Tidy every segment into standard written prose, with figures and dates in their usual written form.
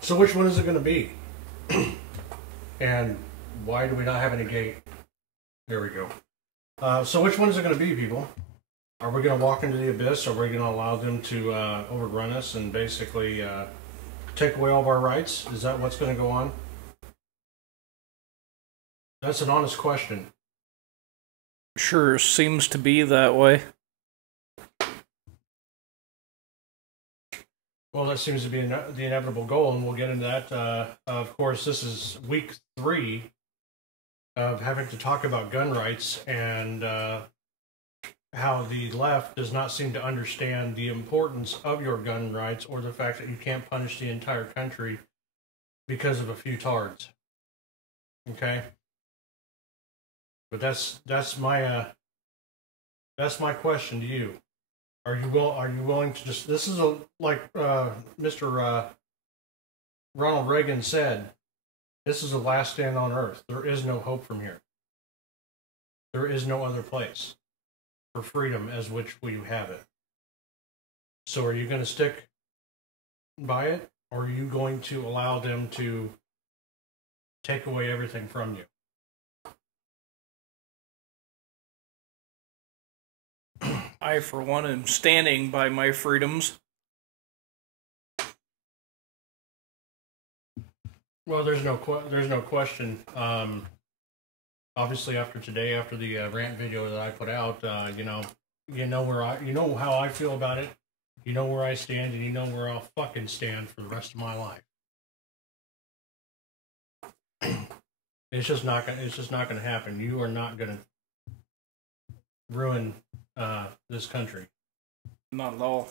So which one is it going to be? And why do we not have any gate? There we go. So which one is it going to be, people? Are we going to walk into the abyss, or are we going to allow them to overrun us and basically take away all of our rights? Is that what's going to go on? That's an honest question. Sure seems to be that way. Well, that seems to be the inevitable goal, and we'll get into that. Of course, this is week 3 of having to talk about gun rights and how the left does not seem to understand the importance of your gun rights, or the fact that you can't punish the entire country because of a few tards. Okay, but that's my question to you. Are you willing to just? This is like Mr. Ronald Reagan said. This is the last stand on earth. There is no hope from here. There is no other place for freedom as which we have it. So are you going to stick by it, or are you going to allow them to take away everything from you? I, for one, am standing by my freedoms. Well, there's no question. Obviously, after today, after the rant video that I put out, you know how I feel about it. You know where I stand, and you know where I'll fucking stand for the rest of my life. It's just not gonna happen. You are not gonna ruin this country. Not at all.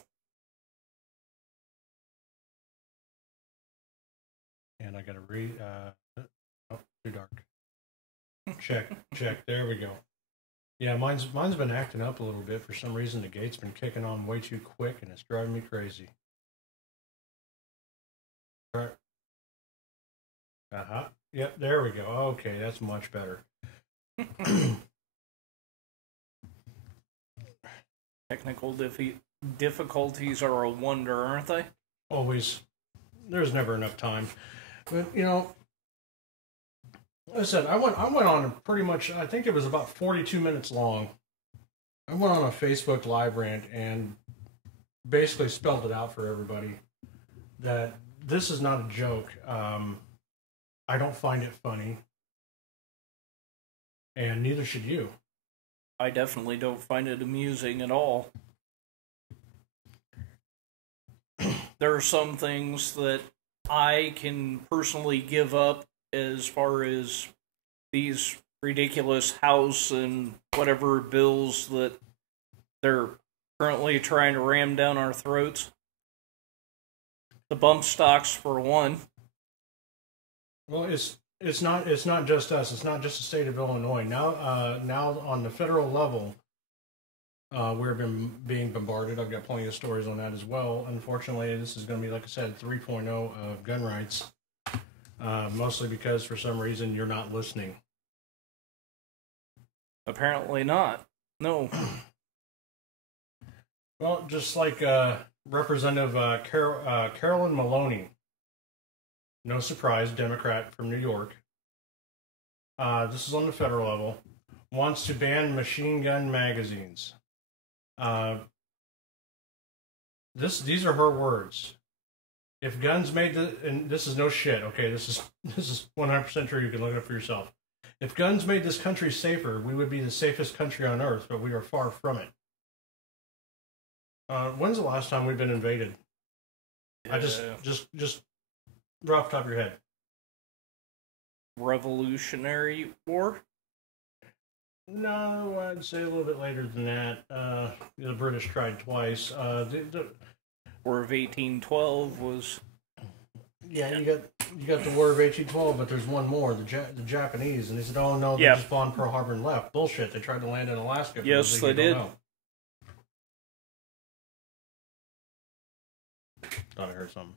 And I gotta read. Oh, too dark. Check. There we go. Yeah, mine's been acting up a little bit for some reason. The gate's been kicking on way too quick, and it's driving me crazy. Right. Yep. There we go. Okay, that's much better. Technical difficulties are a wonder, aren't they? Always. There's never enough time. But, you know, like I said, I went on pretty much, I think it was about 42 minutes long. I went on a Facebook live rant and basically spelled it out for everybody that this is not a joke. I don't find it funny. And neither should you. I definitely don't find it amusing at all. There are some things that I can personally give up as far as these ridiculous House and whatever bills that they're currently trying to ram down our throats. The bump stocks, for one. Well, it's not just us. It's not just the state of Illinois. Now on the federal level, we're being bombarded. I've got plenty of stories on that as well. Unfortunately, this is going to be, like I said, 3.0 of gun rights. Mostly because for some reason you're not listening. Apparently not. No. Well, just like Representative Carolyn Maloney, no surprise, Democrat from New York. This is on the federal level. Wants to ban machine gun magazines. These are her words. If guns made and this is no shit, okay, this is 100% true, you can look it up for yourself. If guns made this country safer, we would be the safest country on earth, but we are far from it. When's the last time we've been invaded? I just right off the top of your head. Revolutionary War? No, I'd say a little bit later than that. The British tried twice. War of 1812 was... Yeah, you got the War of 1812, but there's one more, the Japanese, and they said, oh no, they just bombed Pearl Harbor and left. Bullshit, they tried to land in Alaska. Yes, they did. Thought I heard something.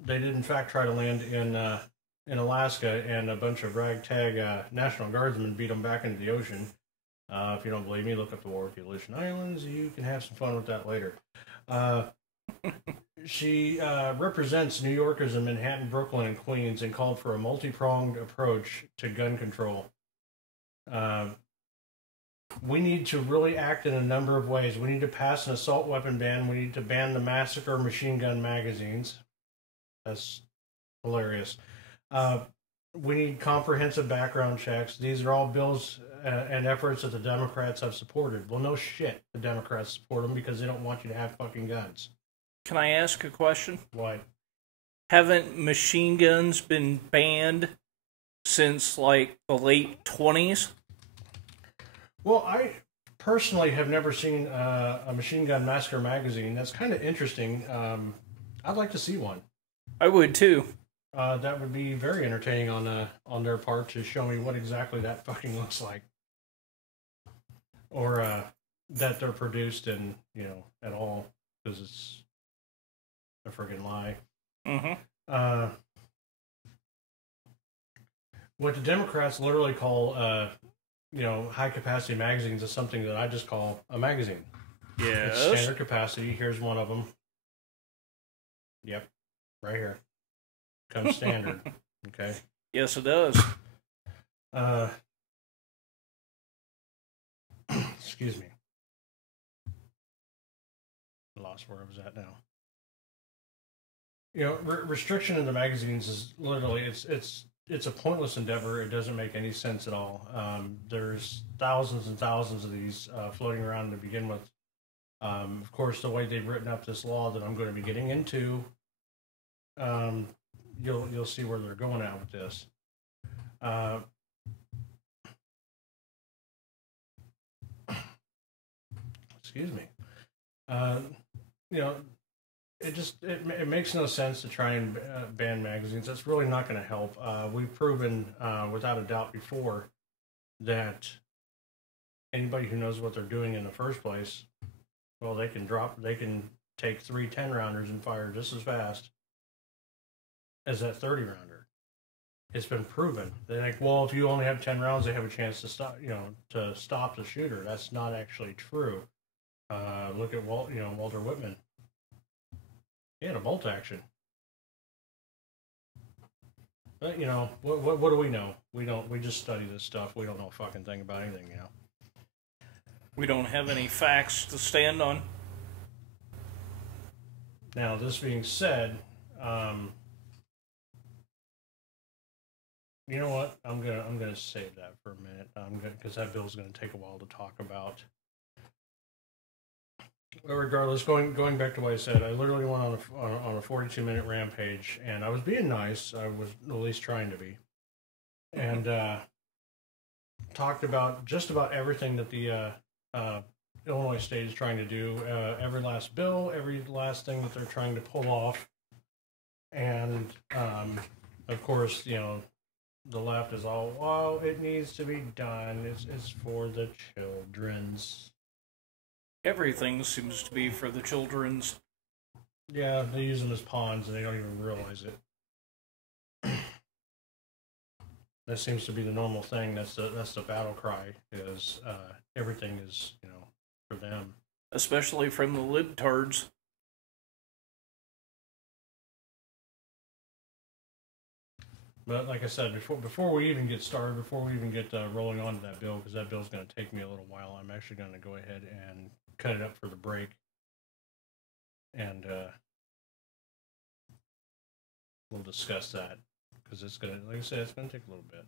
They did in fact try to land in Alaska, and a bunch of ragtag National Guardsmen beat them back into the ocean. If you don't believe me, look up the War of the Aleutian Islands. You can have some fun with that later. She represents New Yorkers in Manhattan, Brooklyn, and Queens, and called for a multi-pronged approach to gun control. We need to really act in a number of ways. We need to pass an assault weapon ban. We need to ban the massacre machine gun magazines. That's hilarious. We need comprehensive background checks. These are all bills and efforts that the Democrats have supported. Well, no shit, the Democrats support them because they don't want you to have fucking guns. Can I ask a question? Why? Haven't machine guns been banned since, like, the late 20s? Well, I personally have never seen a Machine Gun Massacre magazine. That's kind of interesting. I'd like to see one. I would, too. That would be very entertaining on their part to show me what exactly that fucking looks like. Or that they're produced in, at all. Because it's a friggin' lie. Mm-hmm. What the Democrats literally call, high-capacity magazines is something that I just call a magazine. Yes. It's standard capacity. Here's one of them. Yep. Right here. Comes standard. Okay. Yes, it does. Excuse me. I lost where I was at now. Restriction in the magazines is literally it's a pointless endeavor. It doesn't make any sense at all. There's thousands and thousands of these floating around to begin with. Of course, the way they've written up this law that I'm going to be getting into, you'll see where they're going at with this. Excuse me. It makes no sense to try and ban magazines. That's really not going to help. We've proven without a doubt before that anybody who knows what they're doing in the first place, well, they can take 3 10-rounders and fire just as fast as that 30-rounder. It's been proven. They think, well, if you only have 10 rounds, they have a chance to stop the shooter. That's not actually true. Look at Walter Whitman. He had a bolt action. But what do we know? We just study this stuff. We don't know a fucking thing about anything, We don't have any facts to stand on. Now, this being said, you know what? I'm gonna save that for a minute. Because that bill's gonna take a while to talk about. Well, regardless, going back to what I said, I literally went on a 42-minute rampage, and I was being nice. I was at least trying to be, and talked about just about everything that the Illinois state is trying to do. Every last bill, every last thing that they're trying to pull off, and of course, the left is all, well, it needs to be done. It's for the children's. Everything seems to be for the children's. Yeah, they use them as pawns and they don't even realize it. That seems to be the normal thing. That's the battle cry, is everything is, for them. Especially from the libtards. But like I said, before we even get started, before we even get rolling on to that bill, because that bill's going to take me a little while, I'm actually going to go ahead and cut it up for the break. And we'll discuss that, because it's going to, like I said, it's going to take a little bit.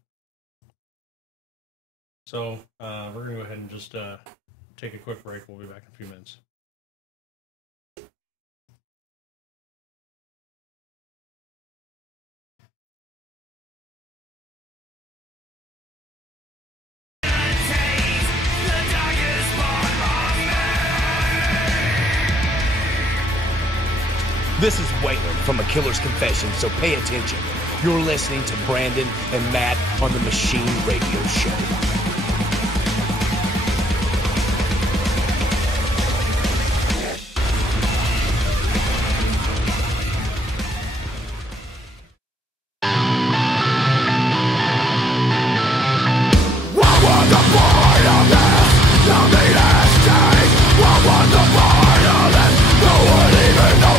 So we're going to go ahead and just take a quick break. We'll be back in a few minutes. This is Waylon from A Killer's Confession, so pay attention. You're listening to Brandon and Matt on the Machine Radio Show. What was the point of this? No one even knows.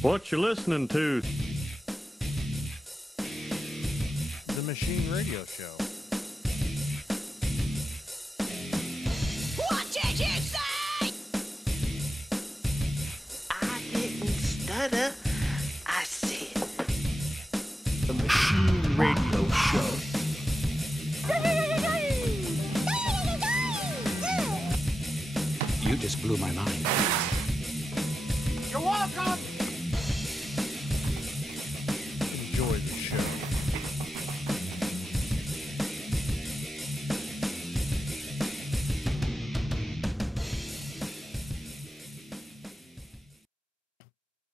What you listening to? The Machine Radio Show. What did you say? I didn't stutter. I said. The Machine Radio Show. You just blew my mind. You're welcome. Enjoy the show.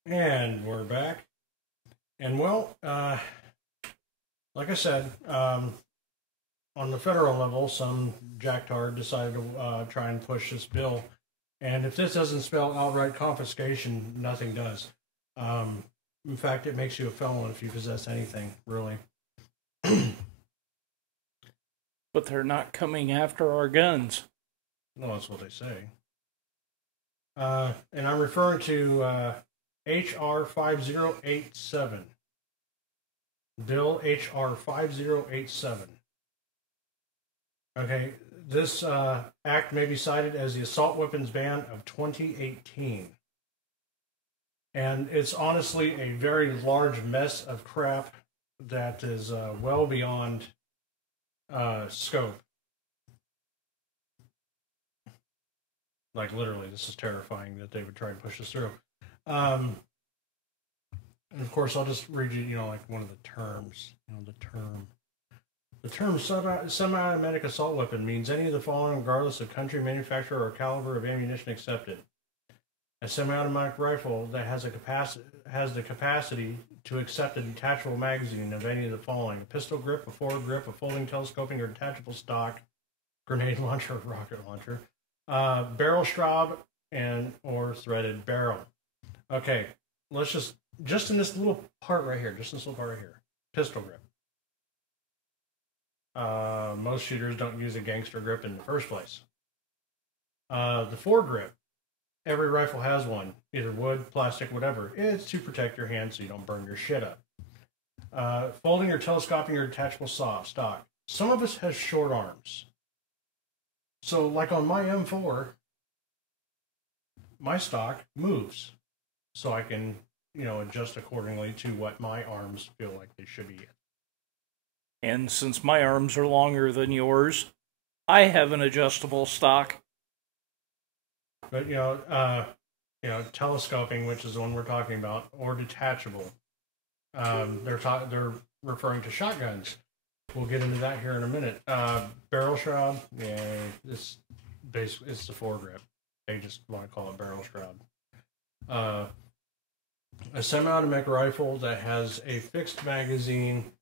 And we're back. And well, like I said, on the federal level, some jacktard decided to try and push this bill. And if this doesn't spell outright confiscation, nothing does. In fact, it makes you a felon if you possess anything, really. But they're not coming after our guns. Well, that's what they say. And I'm referring to H.R. 5087. Bill H.R. 5087. Okay, this act may be cited as the assault weapons ban of 2018. And it's honestly a very large mess of crap that is well beyond scope. Like, literally, this is terrifying that they would try and push this through. And of course, I'll just read you, like one of the terms. The term semi-automatic assault weapon means any of the following regardless of country, manufacturer, or caliber of ammunition accepted. A semi-automatic rifle that has the capacity to accept a detachable magazine of any of the following: a pistol grip, a forward grip, a folding telescoping or detachable stock, grenade launcher, or rocket launcher, barrel shroud, and or threaded barrel. Okay, let's just in this little part right here, pistol grip. Most shooters don't use a gangster grip in the first place. The foregrip, every rifle has one, either wood, plastic, whatever. It's to protect your hand so you don't burn your shit up. Folding or telescoping or detachable stock. Some of us has short arms. So like on my M4, my stock moves. So I can, adjust accordingly to what my arms feel like they should be. And since my arms are longer than yours, I have an adjustable stock. But, telescoping, which is the one we're talking about, or detachable, they're referring to shotguns. We'll get into that here in a minute. Barrel shroud, it's the foregrip. They just want to call it barrel shroud. A semi-automatic rifle that has a fixed magazine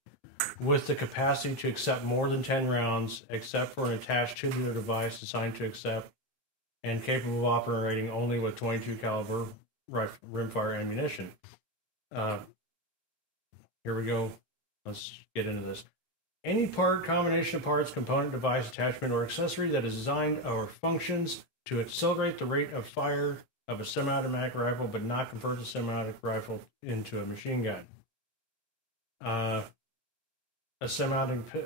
with the capacity to accept more than 10 rounds, except for an attached tubular device designed to accept and capable of operating only with 22 caliber rimfire ammunition. Here we go. Let's get into this. Any part, combination of parts, component, device, attachment, or accessory that is designed or functions to accelerate the rate of fire of a semi-automatic rifle, but not convert the semi-automatic rifle into a machine gun. A semi-automatic.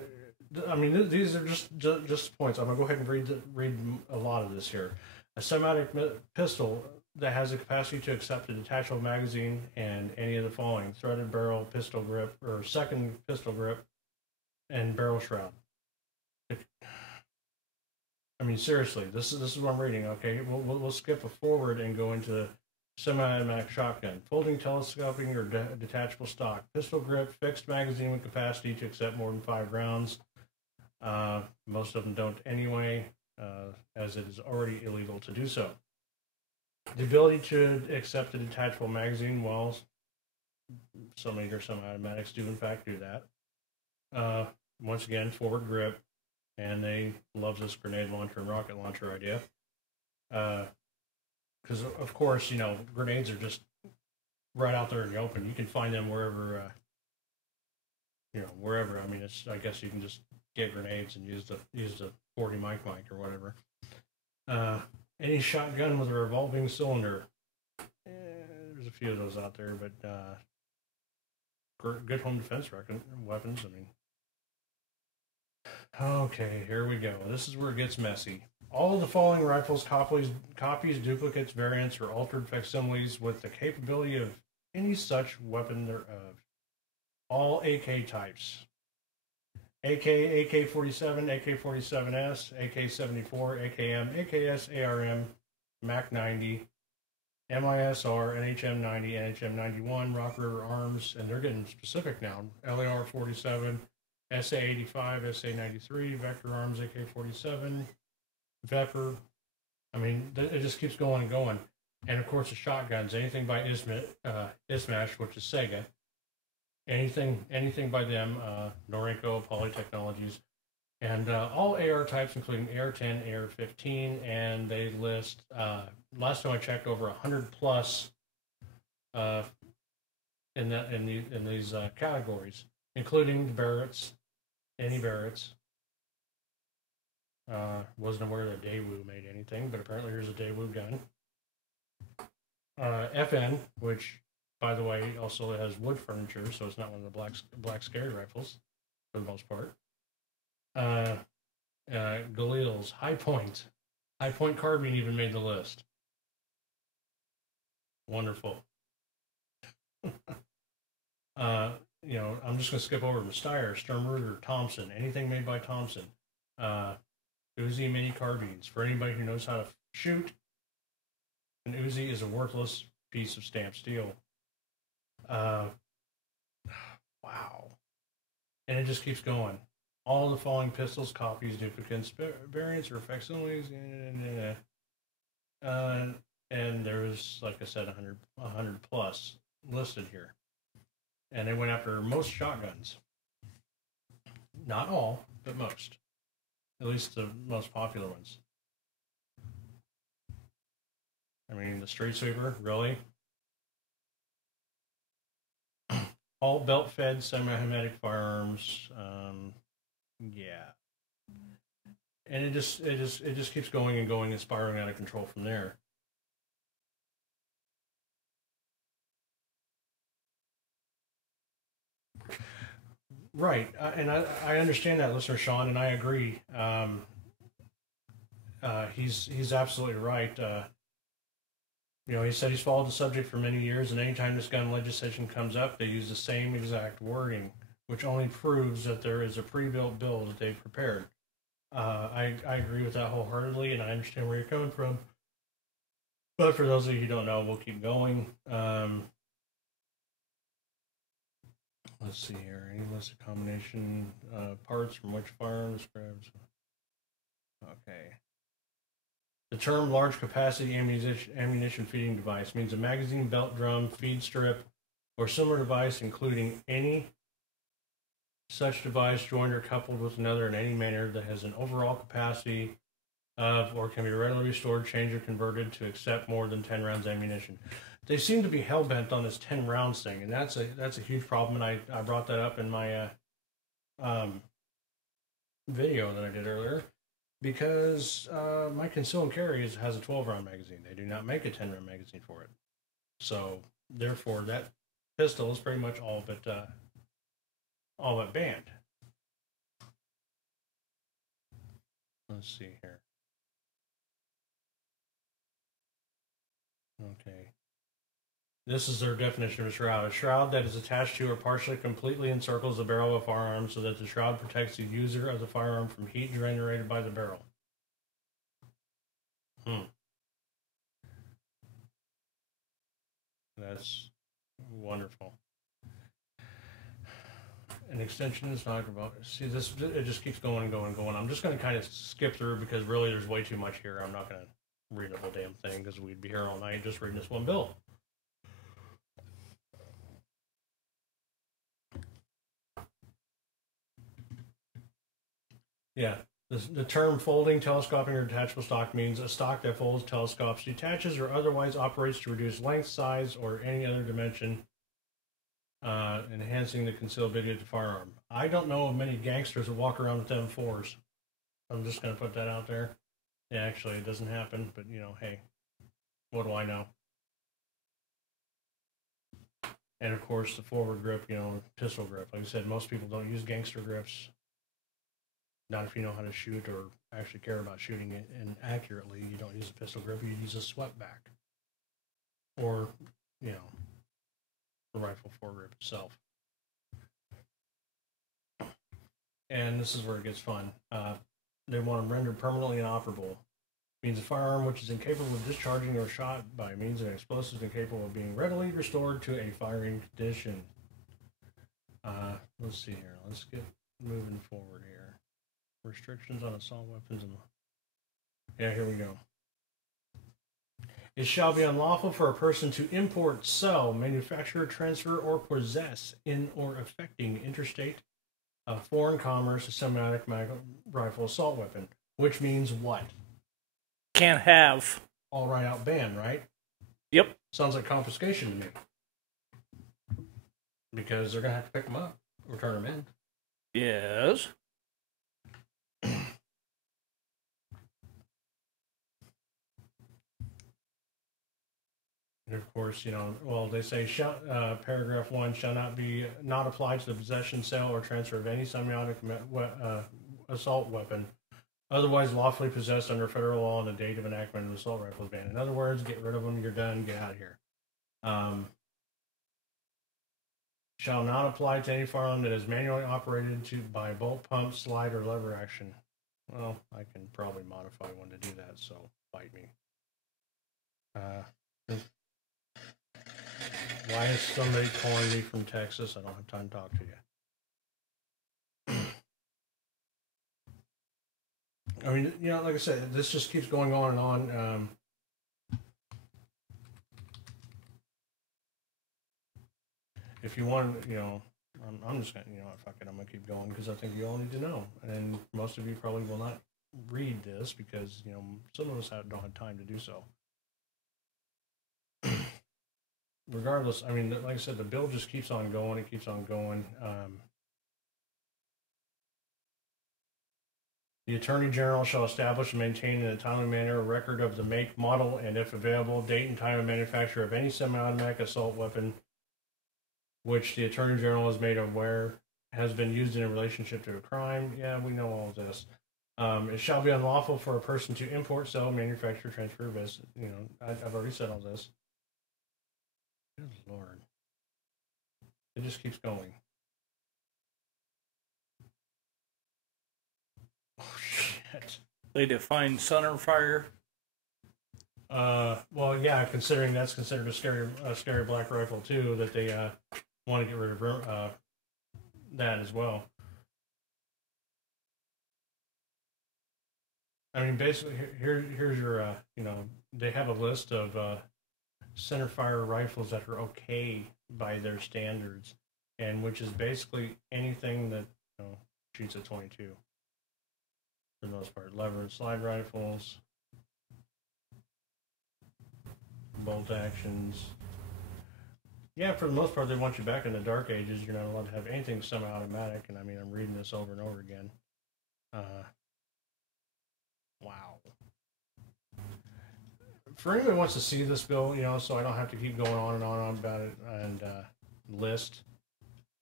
These are just points. I'm gonna go ahead and read a lot of this here. A semi-automatic pistol that has the capacity to accept a detachable magazine and any of the following: threaded barrel, pistol grip, or second pistol grip, and barrel shroud. Seriously, this is what I'm reading. Okay, we'll skip a forward and go into semi-automatic shotgun, folding telescoping or detachable stock, pistol grip, fixed magazine with capacity to accept more than 5 rounds. Most of them don't anyway, as it is already illegal to do so. The ability to accept a detachable magazine, well, some of your semi-automatics do in fact do that. Once again, forward grip, and they love this grenade launcher and rocket launcher idea. Because, of course, grenades are just right out there in the open. You can find them wherever, wherever. I guess you can just get grenades and use the 40 mic or whatever. Any shotgun with a revolving cylinder. There's there's a few of those out there, but good home defense weapons. I mean, okay, here we go. This is where it gets messy. All of the following rifles, copies, duplicates, variants, or altered facsimiles with the capability of any such weapon thereof. All AK types. AK, AK-47, AK-47S, AK-74, AKM, AKS, ARM, MAC-90, MISR, NHM-90, NHM-91, Rock River Arms, and they're getting specific now. LAR-47, SA-85, SA-93, Vector Arms, AK-47, Vepr. I mean, it just keeps going and going. And of course, the shotguns, anything by Ismash, which is Sega. Anything by them, Norinco, Poly Technologies, and all AR types, including AR-10, AR-15, and they list, last time I checked, over 100 plus in these categories, including the Barretts, any Barretts. Wasn't aware that Daewoo made anything, but apparently here's a Daewoo gun. FN, which, by the way, also has wood furniture, so it's not one of the black scary rifles, for the most part. Galil's, High Point Carbine even made the list. Wonderful. You know, I'm just going to skip over to Steyr, Sturmruder, Thompson, anything made by Thompson. Uzi mini carbines. For anybody who knows how to shoot, an Uzi is a worthless piece of stamped steel. Wow. And it just keeps going. All the following pistols, copies, duplicates, variants, or facsimiles. And there's, like I said, 100 plus listed here. And they went after most shotguns. Not all, but most. At least the most popular ones. I mean, the Street Sweeper, really? All belt-fed semi-automatic firearms. Yeah. And it just keeps going and going and spiraling out of control from there. Right, and I understand that, listener Sean, and I agree. He's absolutely right. You know, he said he's followed the subject for many years, and anytime this gun legislation comes up, they use the same exact wording, which only proves that there is a pre-built bill that they've prepared. I agree with that wholeheartedly, and I understand where you're coming from. But for those of you who don't know, we'll keep going. Let's see here. Any list of combination parts from which firearm describes? Okay. The term large capacity ammunition feeding device means a magazine, belt drum, feed strip, or similar device, including any such device joined or coupled with another in any manner that has an overall capacity of or can be readily restored, changed, or converted to accept more than 10 rounds ammunition. They seem to be hell-bent on this 10 rounds thing, and that's a huge problem, and I brought that up in my video that I did earlier, because my conceal and carry has a 12-round magazine. They do not make a 10-round magazine for it. So, therefore, that pistol is pretty much all but banned. Let's see here. Okay. This is their definition of a shroud. A shroud that is attached to or partially completely encircles the barrel of a firearm so that the shroud protects the user of the firearm from heat generated by the barrel. That's wonderful. An extension is not about. See, it just keeps going and going and going. I'm just going to kind of skip through because really there's way too much here. I'm not going to read the whole damn thing because we'd be here all night just reading this one bill. Yeah, the term folding, telescoping, or detachable stock means a stock that folds, telescopes, detaches, or otherwise operates to reduce length, size, or any other dimension, enhancing the concealability of the firearm. I don't know of many gangsters that walk around with M4s. I'm just going to put that out there. Yeah, actually, it doesn't happen, but, you know, hey, what do I know? And of course, the forward grip, pistol grip. Like I said, most people don't use gangster grips. Not if you know how to shoot or actually care about shooting it and accurately. You don't use a pistol grip, you use a swept back. Or, the rifle foregrip itself. And this is where it gets fun. They want them rendered permanently inoperable. Means a firearm which is incapable of discharging or shot by means of explosives incapable of being readily restored to a firing condition. Let's see here. Let's get moving forward here. Restrictions on assault weapons and here we go. It shall be unlawful for a person to import, sell, manufacture, transfer, or possess in or affecting interstate foreign commerce a semi-automatic rifle assault weapon. Which means what? Can't have. All right out ban, right? Yep. Sounds like confiscation to me. Because they're going to have to pick them up, return them in. Yes. And of course, they say paragraph 1 shall not apply to the possession, sale, or transfer of any semi-automatic assault weapon otherwise lawfully possessed under federal law on the date of enactment of the assault rifles ban. In other words, get rid of them, you're done, get out of here. Shall not apply to any firearm that is manually operated by bolt, pump, slide, or lever action. Well, I can probably modify one to do that, so bite me. Why is somebody calling me from Texas? I don't have time to talk to you. I mean, like I said, this just keeps going on and on. If you want, I'm just gonna, fuck it, I'm gonna keep going because I think you all need to know, and most of you probably will not read this because some of us don't have time to do so. Regardless, I mean, like I said, the bill just keeps on going. It keeps on going. The Attorney General shall establish and maintain in a timely manner a record of the make, model, and if available, date and time of manufacture of any semi-automatic assault weapon which the Attorney General is made aware has been used in a relationship to a crime. Yeah, we know all of this. It shall be unlawful for a person to import, sell, manufacture, transfer, I've already said all this. Good Lord. It just keeps going. Oh, shit. They define centerfire. Well, yeah, considering that's considered a scary black rifle, too, that they want to get rid of that as well. I mean, basically, here's your, they have a list of centerfire rifles that are okay by their standards, and which is basically anything that shoots a 22 for the most part. Lever and slide rifles, bolt actions. Yeah, for the most part, they want you back in the dark ages. You're not allowed to have anything semi-automatic, and I mean, I'm reading this over and over again. Wow. For anyone who wants to see this bill, so I don't have to keep going on and on about it and list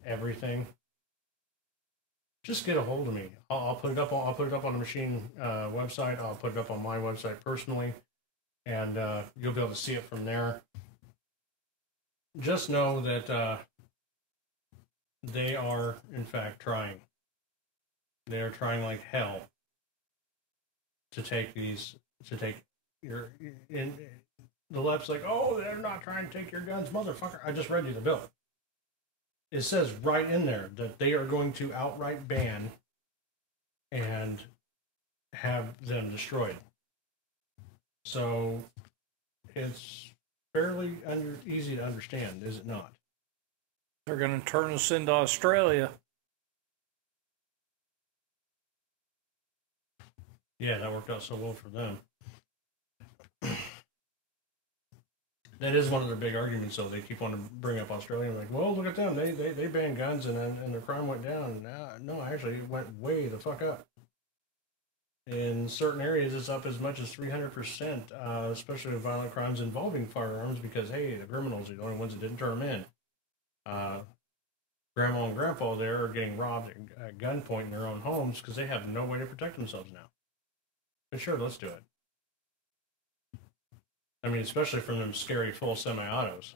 everything, just get a hold of me. I'll put it up. I'll put it up on the machine website. I'll put it up on my website personally, and you'll be able to see it from there. Just know that they are, in fact, trying. They are trying like hell to take your. The left's like, oh, they're not trying to take your guns, motherfucker. I just read you the bill. It says right in there that they are going to outright ban and have them destroyed. So it's fairly easy to understand, is it not? They're going to turn us into Australia. Yeah, that worked out so well for them. That is one of their big arguments, though. They keep on to bring up Australia and like, well, look at them. They banned guns and their crime went down. No, actually, it went way the fuck up. In certain areas, it's up as much as 300%, especially with violent crimes involving firearms, because, hey, the criminals are the only ones that didn't turn them in. grandma and grandpa there are getting robbed at gunpoint in their own homes because they have no way to protect themselves now. But sure, let's do it. I mean, especially from them scary full semi-autos.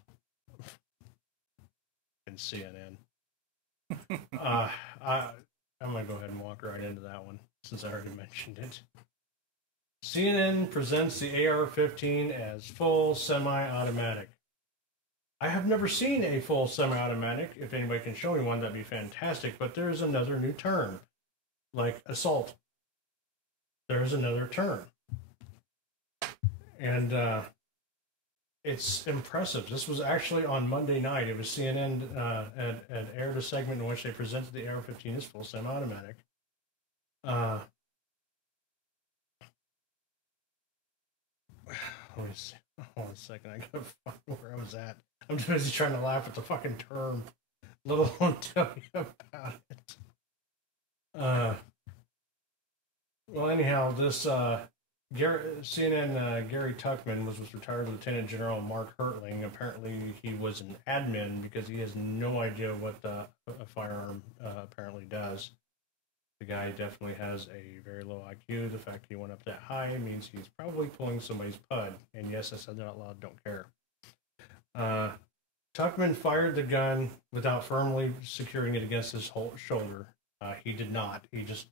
And CNN. I'm going to go ahead and walk right into that one, since I already mentioned it. CNN presents the AR-15 as full semi-automatic. I have never seen a full semi-automatic. If anybody can show me one, that'd be fantastic. But there's another new term, like assault. There's another term. And it's impressive. This was actually on Monday night. It was CNN had aired a segment in which they presented the AR-15 as full semi-automatic. Let me see. Hold on a second. I gotta find where I was at. I'm too busy trying to laugh at the fucking term, let alone tell you about it. Well, anyhow, this CNN Gary Tuchman was retired Lieutenant General Mark Hertling. Apparently, he was an admin because he has no idea what a firearm apparently does. The guy definitely has a very low IQ. The fact he went up that high means he's probably pulling somebody's pud. And yes, I said that out loud, don't care. Tuchman fired the gun without firmly securing it against his shoulder. He did not. He just...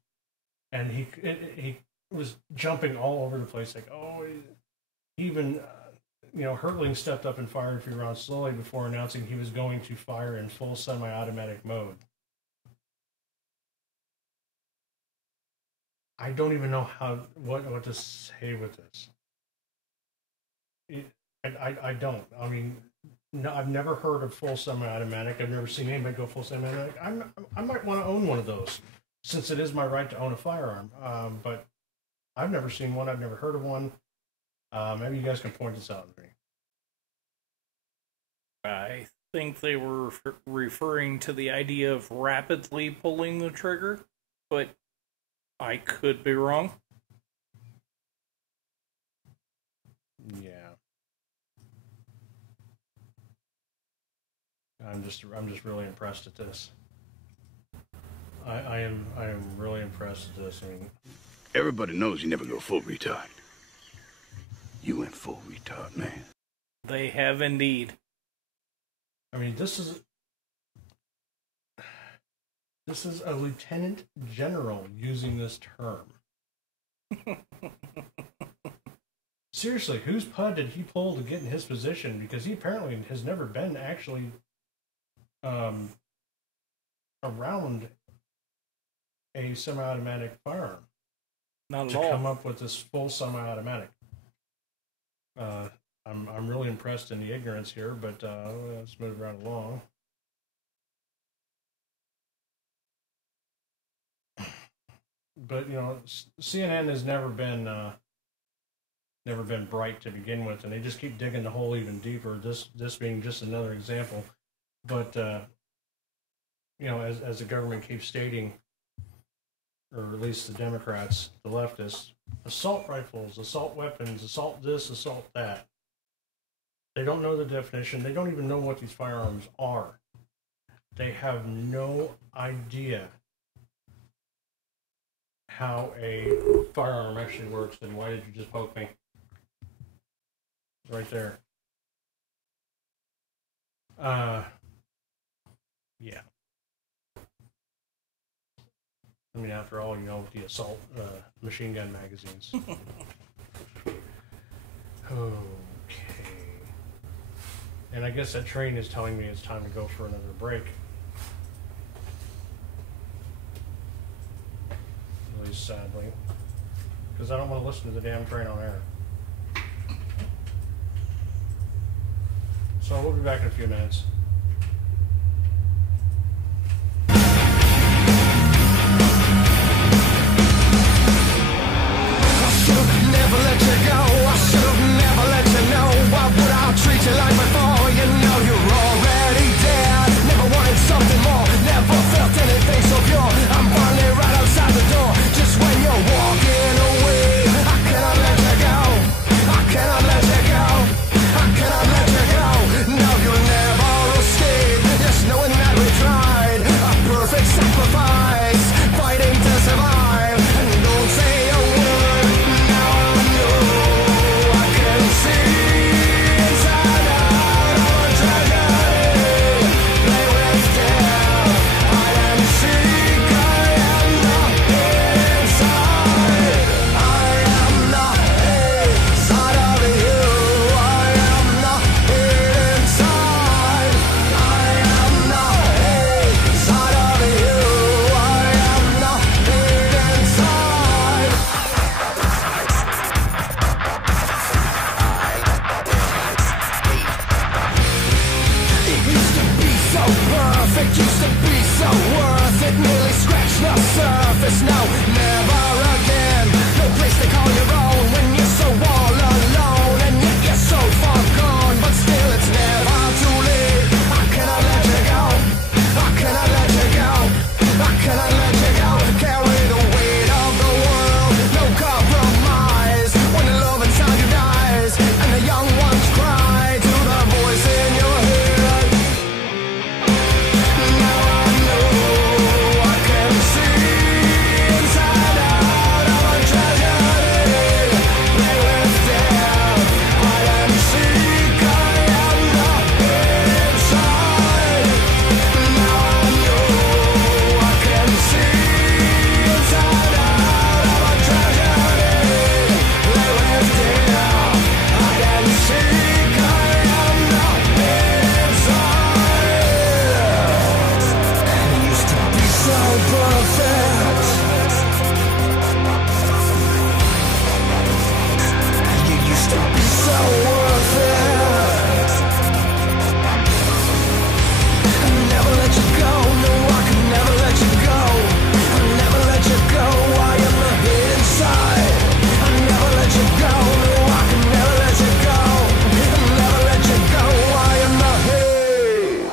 And he was jumping all over the place, like, oh... Even, Hertling stepped up and fired a few rounds slowly before announcing he was going to fire in full semi-automatic mode. I don't even know what to say with this. I don't. I mean, no, I've never heard of full semi-automatic. I've never seen anybody go full semi-automatic. I might want to own one of those, since it is my right to own a firearm. But I've never seen one. I've never heard of one. Maybe you guys can point this out to me. I think they were referring to the idea of rapidly pulling the trigger, but I could be wrong. Yeah. I'm just really impressed at this. I am really impressed at this. I mean, everybody knows you never go full retard. You went full retard, man. They have indeed. I mean, this is a lieutenant general using this term. Seriously, whose pud did he pull to get in his position? Because he apparently has never been actually around a semi-automatic firearm. Not at to all. Come up with this full semi-automatic. I'm really impressed in the ignorance here, but let's move right along. But CNN has never been bright to begin with, and they just keep digging the hole even deeper. This being just another example, but as the government keeps stating, or at least the Democrats, the leftists, assault rifles, assault weapons, assault this, assault that. They don't know the definition. They don't even know what these firearms are. They have no idea how a firearm actually works. Then why did you just poke me? Right there. Yeah. I mean, after all, the assault machine gun magazines. Okay. And I guess that train is telling me it's time to go for another break. At least sadly. Because I don't want to listen to the damn train on air. So we'll be back in a few minutes. Never let you go. I should've never let you know. Why would I treat you like before? You know you're already dead. Never wanted something more. Never felt anything so pure. I'm finally right outside the door. Just when you're walking away, I cannot let you go. I cannot let you go. I cannot let you go. No, you'll never it used to be so worth it, nearly scratched the surface. No, never again. No place to call your own when you're so all alone, and yet you're so far gone. But still, it's never too late. I cannot let you go. I cannot let you go. I cannot let you go. Carry the weight of the world, no compromise. When the love inside you dies, and the young ones cry to the voice in your head. Now I know I can see inside out of a tragedy. Play with death, hide and seek. I am the inside. Now I know I can see inside out of a tragedy. Play with death, hide and seek. I am the inside. It used to be so perfect. You used to be so worth it. I'll never let you go. No, I can never let you go. I'll never let you go. I am the hate inside. I'll never let you go. No, I can never let you go. I'll never let you go. I am the hate.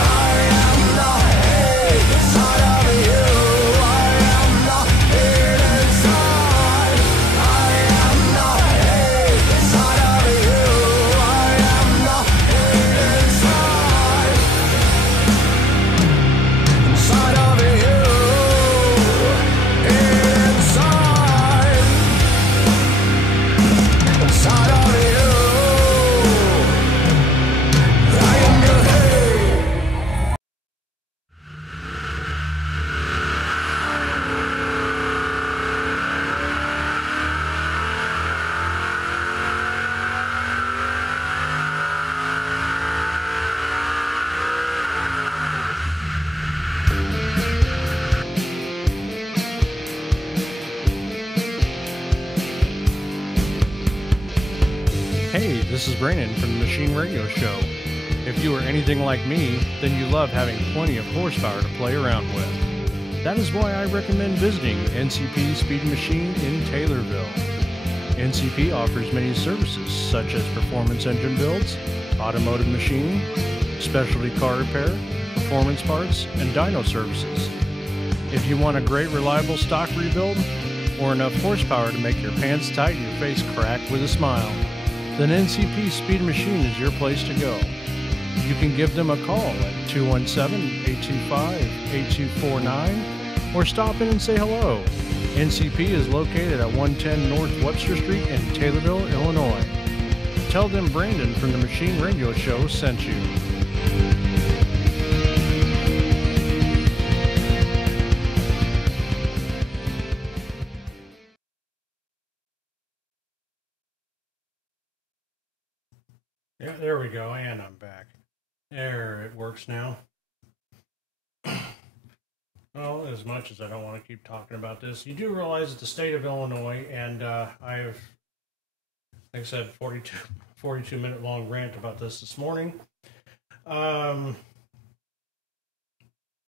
I am the hate inside of you. I am the hate inside. I am the hate inside of you. I am the hate inside. Inside of you. Inside. Inside of you. I am the hate. Hey, this is Brandon from the Machine Radio Show. If you are anything like me, then you love having plenty of horsepower to play around with. That is why I recommend visiting NCP Speed Machine in Taylorville. NCP offers many services such as performance engine builds, automotive machining, specialty car repair, performance parts, and dyno services. If you want a great reliable stock rebuild, or enough horsepower to make your pants tight and your face crack with a smile, then NCP Speed Machine is your place to go. You can give them a call at 217-825-8249 or stop in and say hello. NCP is located at 110 North Webster Street in Taylorville, Illinois. Tell them Brandon from the Machine Radio Show sent you. Yeah, there we go, and I'm back. There, it works now. Well, as much as I don't want to keep talking about this, you do realize that the state of Illinois, and I have, like I said, 42-minute long rant about this morning.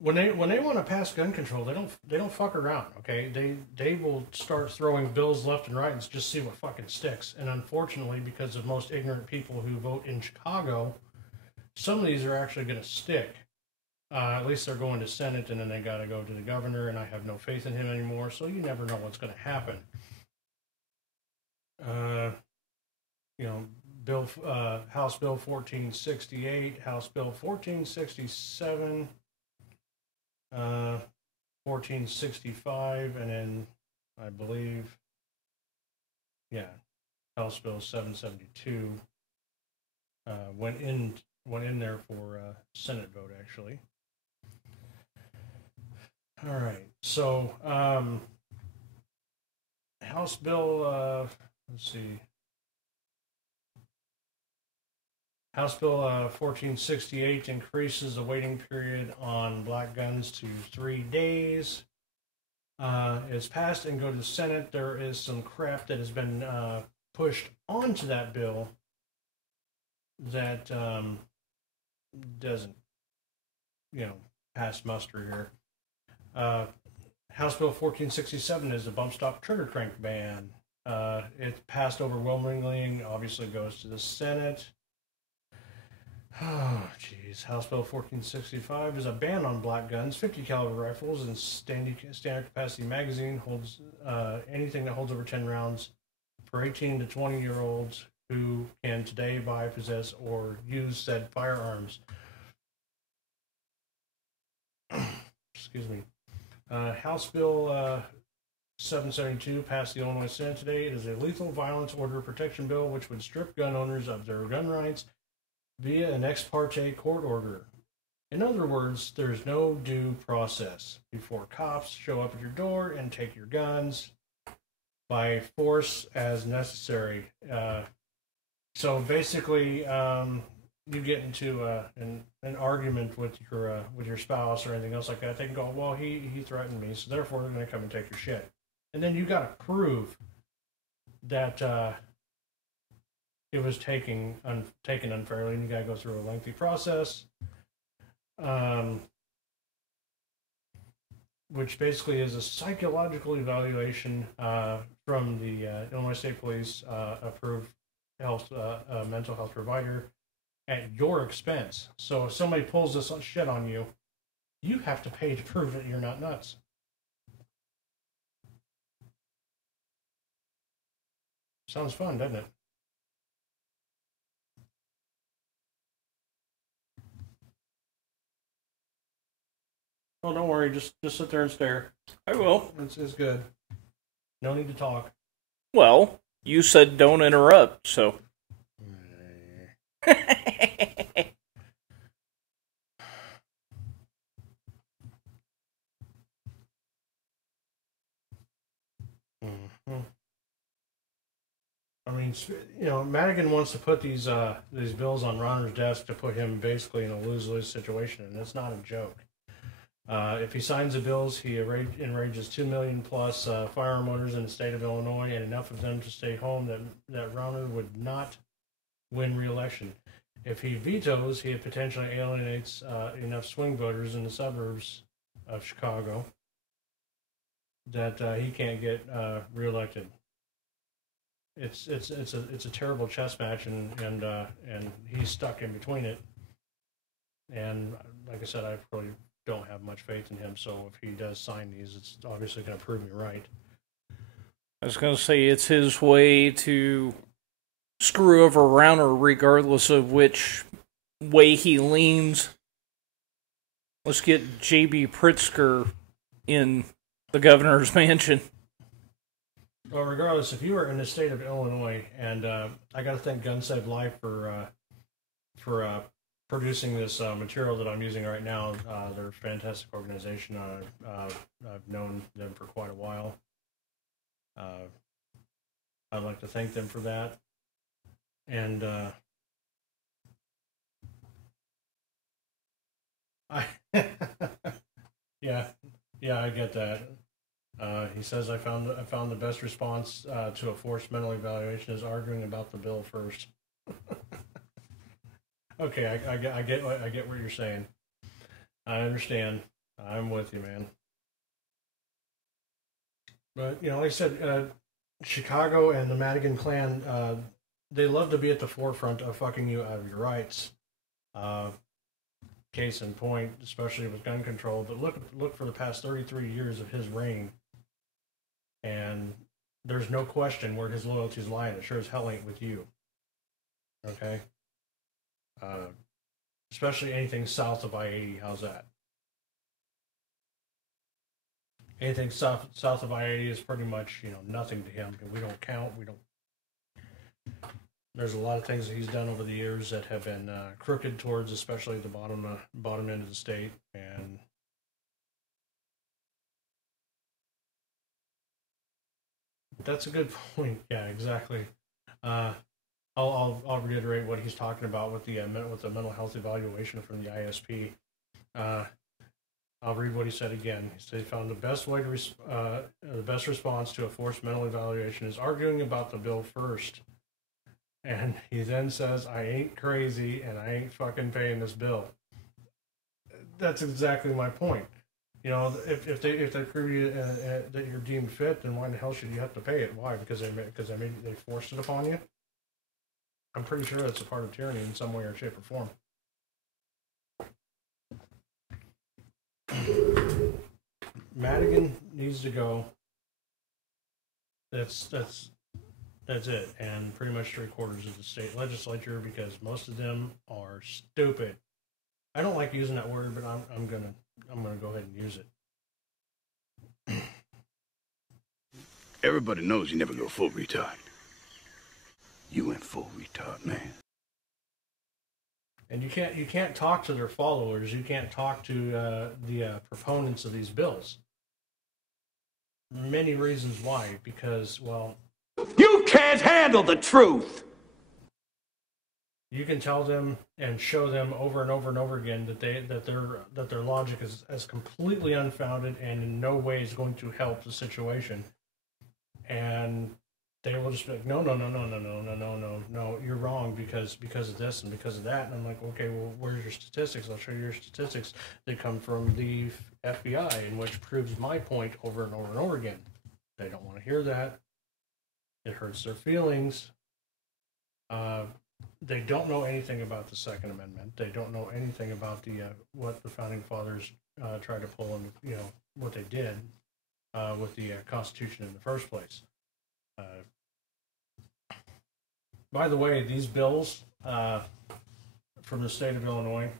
When they want to pass gun control, they don't fuck around. Okay, they will start throwing bills left and right and just see what fucking sticks. And unfortunately, because of most ignorant people who vote in Chicago, some of these are actually going to stick. At least they're going to Senate, and then they got to go to the governor, and I have no faith in him anymore. So you never know what's going to happen. House Bill 1468, House Bill 1467. 1465, and then I believe, House Bill 772 went in there for Senate vote, actually. All right, so House Bill, let's see. House Bill 1468 increases the waiting period on black guns to 3 days. It's passed and go to the Senate. There is some crap that has been pushed onto that bill that doesn't pass muster here. House Bill 1467 is a bump stop trigger crank ban. It passed overwhelmingly, obviously goes to the Senate. Oh, jeez. House Bill 1465 is a ban on black guns, 50 caliber rifles, and standard capacity magazine holds anything that holds over 10 rounds for 18 to 20-year-olds who can today buy, possess, or use said firearms. Excuse me. House Bill 772 passed the Illinois Senate today. It is a lethal violence order protection bill which would strip gun owners of their gun rights via an ex parte court order. In other words, there's no due process before cops show up at your door and take your guns by force as necessary. So basically, you get into an argument with your spouse or anything else like that. They can go, well, he threatened me, so therefore they're going to come and take your shit. And then you got to prove that it was taken unfairly, and you got to go through a lengthy process, which basically is a psychological evaluation from the Illinois State Police approved mental health provider at your expense. So if somebody pulls this shit on you, you have to pay to prove that you're not nuts. Sounds fun, doesn't it? Oh, don't worry. Just sit there and stare. I will. It's good. No need to talk. Well, you said don't interrupt, so. I mean, Madigan wants to put these bills on Ronner's desk to put him basically in a lose-lose situation, and it's not a joke. If he signs the bills, he enrages 2 million plus firearm owners in the state of Illinois, and enough of them to stay home that Ronner would not win re-election. If he vetoes, he potentially alienates enough swing voters in the suburbs of Chicago that he can't get re-elected. It's a terrible chess match, and he's stuck in between it. And like I said, I probably don't have much faith in him. So if he does sign these, it's obviously going to prove me right. I was going to say it's his way to screw over Rauner, regardless of which way he leans. Let's get J.B. Pritzker in the governor's mansion. Well, regardless, if you are in the state of Illinois, and I got to thank Gun Save Life for producing this material that I'm using right now. They're a fantastic organization. I've known them for quite a while. I'd like to thank them for that. And yeah, I get that. He says I found the best response to a forced mental evaluation is arguing about the bill first. Okay, I get what you're saying. I understand. I'm with you, man. But like I said, Chicago and the Madigan clan, they love to be at the forefront of fucking you out of your rights. Case in point, especially with gun control. But look for the past 33 years of his reign, and there's no question where his loyalties lie, and it sure as hell ain't with you. Okay? Especially anything south of I-80. How's that? Anything south of I-80 is pretty much, nothing to him. We don't count. There's a lot of things that he's done over the years that have been crooked towards, especially the bottom end of the state. And that's a good point. Yeah, exactly. I'll reiterate what he's talking about with the mental health evaluation from the ISP. I'll read what he said again. He said he found the best response to a forced mental evaluation is arguing about the bill first. And he then says, I ain't crazy and I ain't fucking paying this bill. that's exactly my point. You know, if they prove you that you're deemed fit, then why in the hell should you have to pay it? Why? Because they forced it upon you. I'm pretty sure that's a part of tyranny in some way or shape or form. Madigan needs to go. That's it, and pretty much 3/4 of the state legislature, because most of them are stupid. I don't like using that word, but I'm gonna go ahead and use it. Everybody knows you never go full retard. You went full retard, man. And you can't talk to their followers. You can't talk to the proponents of these bills. Many reasons why. Because, well, you can't handle the truth. You can tell them and show them over and over and over again that their logic is completely unfounded and in no way is going to help the situation. And they will just be like, no, you're wrong because of this and because of that. And I'm like, okay, well, where's your statistics? I'll show you your statistics. They come from the FBI, in which proves my point over and over and over again. They don't want to hear that. It hurts their feelings. They don't know anything about the Second Amendment. They don't know anything about the what the founding fathers tried to pull and what they did with the Constitution in the first place. By the way, these bills from the state of Illinois,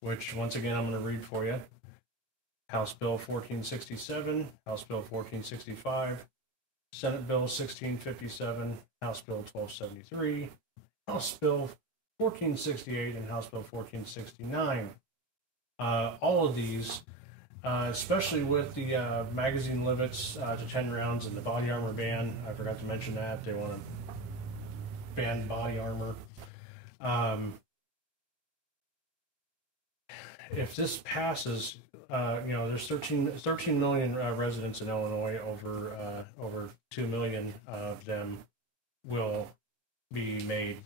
which once again I'm going to read for you: House Bill 1467, House Bill 1465, Senate Bill 1657, House Bill 1273, House Bill 1468, and House Bill 1469. All of these, especially with the magazine limits to 10 rounds and the body armor ban, I forgot to mention that. They want to ban body armor. If this passes, there's 13 million residents in Illinois. Over 2 million of them will be made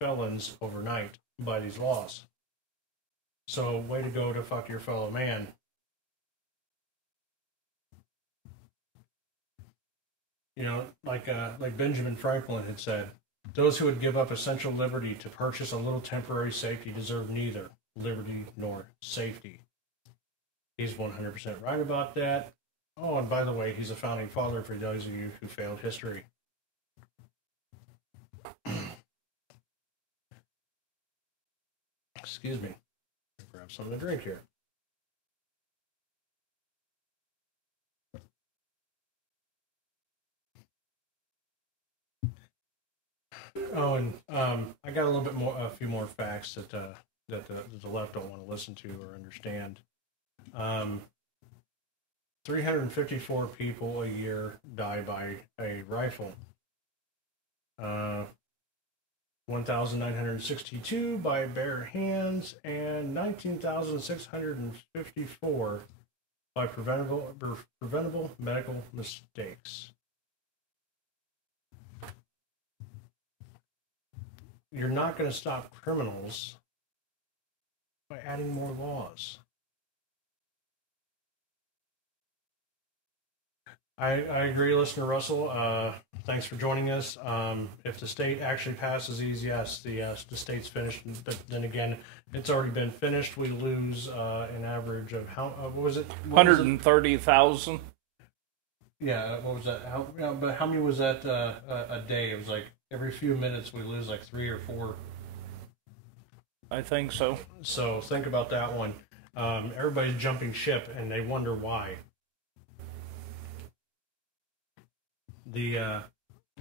felons overnight by these laws. So, way to go to fuck your fellow man. Like Benjamin Franklin had said, those who would give up essential liberty to purchase a little temporary safety deserve neither liberty nor safety. He's 100% right about that. Oh, and by the way, he's a founding father for those of you who failed history. Excuse me. Grab something to drink here. Oh, and I got a few more facts that the left don't want to listen to or understand. 354 people a year die by a rifle. 1,962 by bare hands, and 19,654 by preventable medical mistakes. You're not going to stop criminals by adding more laws. I agree, listener Russell. Thanks for joining us. If the state actually passes these, yes, the state's finished. But then again, it's already been finished. We lose an average of what was it? 130,000. Yeah, what was that? But how many was that a day? It was like every few minutes we lose like 3 or 4. I think so. So think about that one. Everybody's jumping ship, and they wonder why. The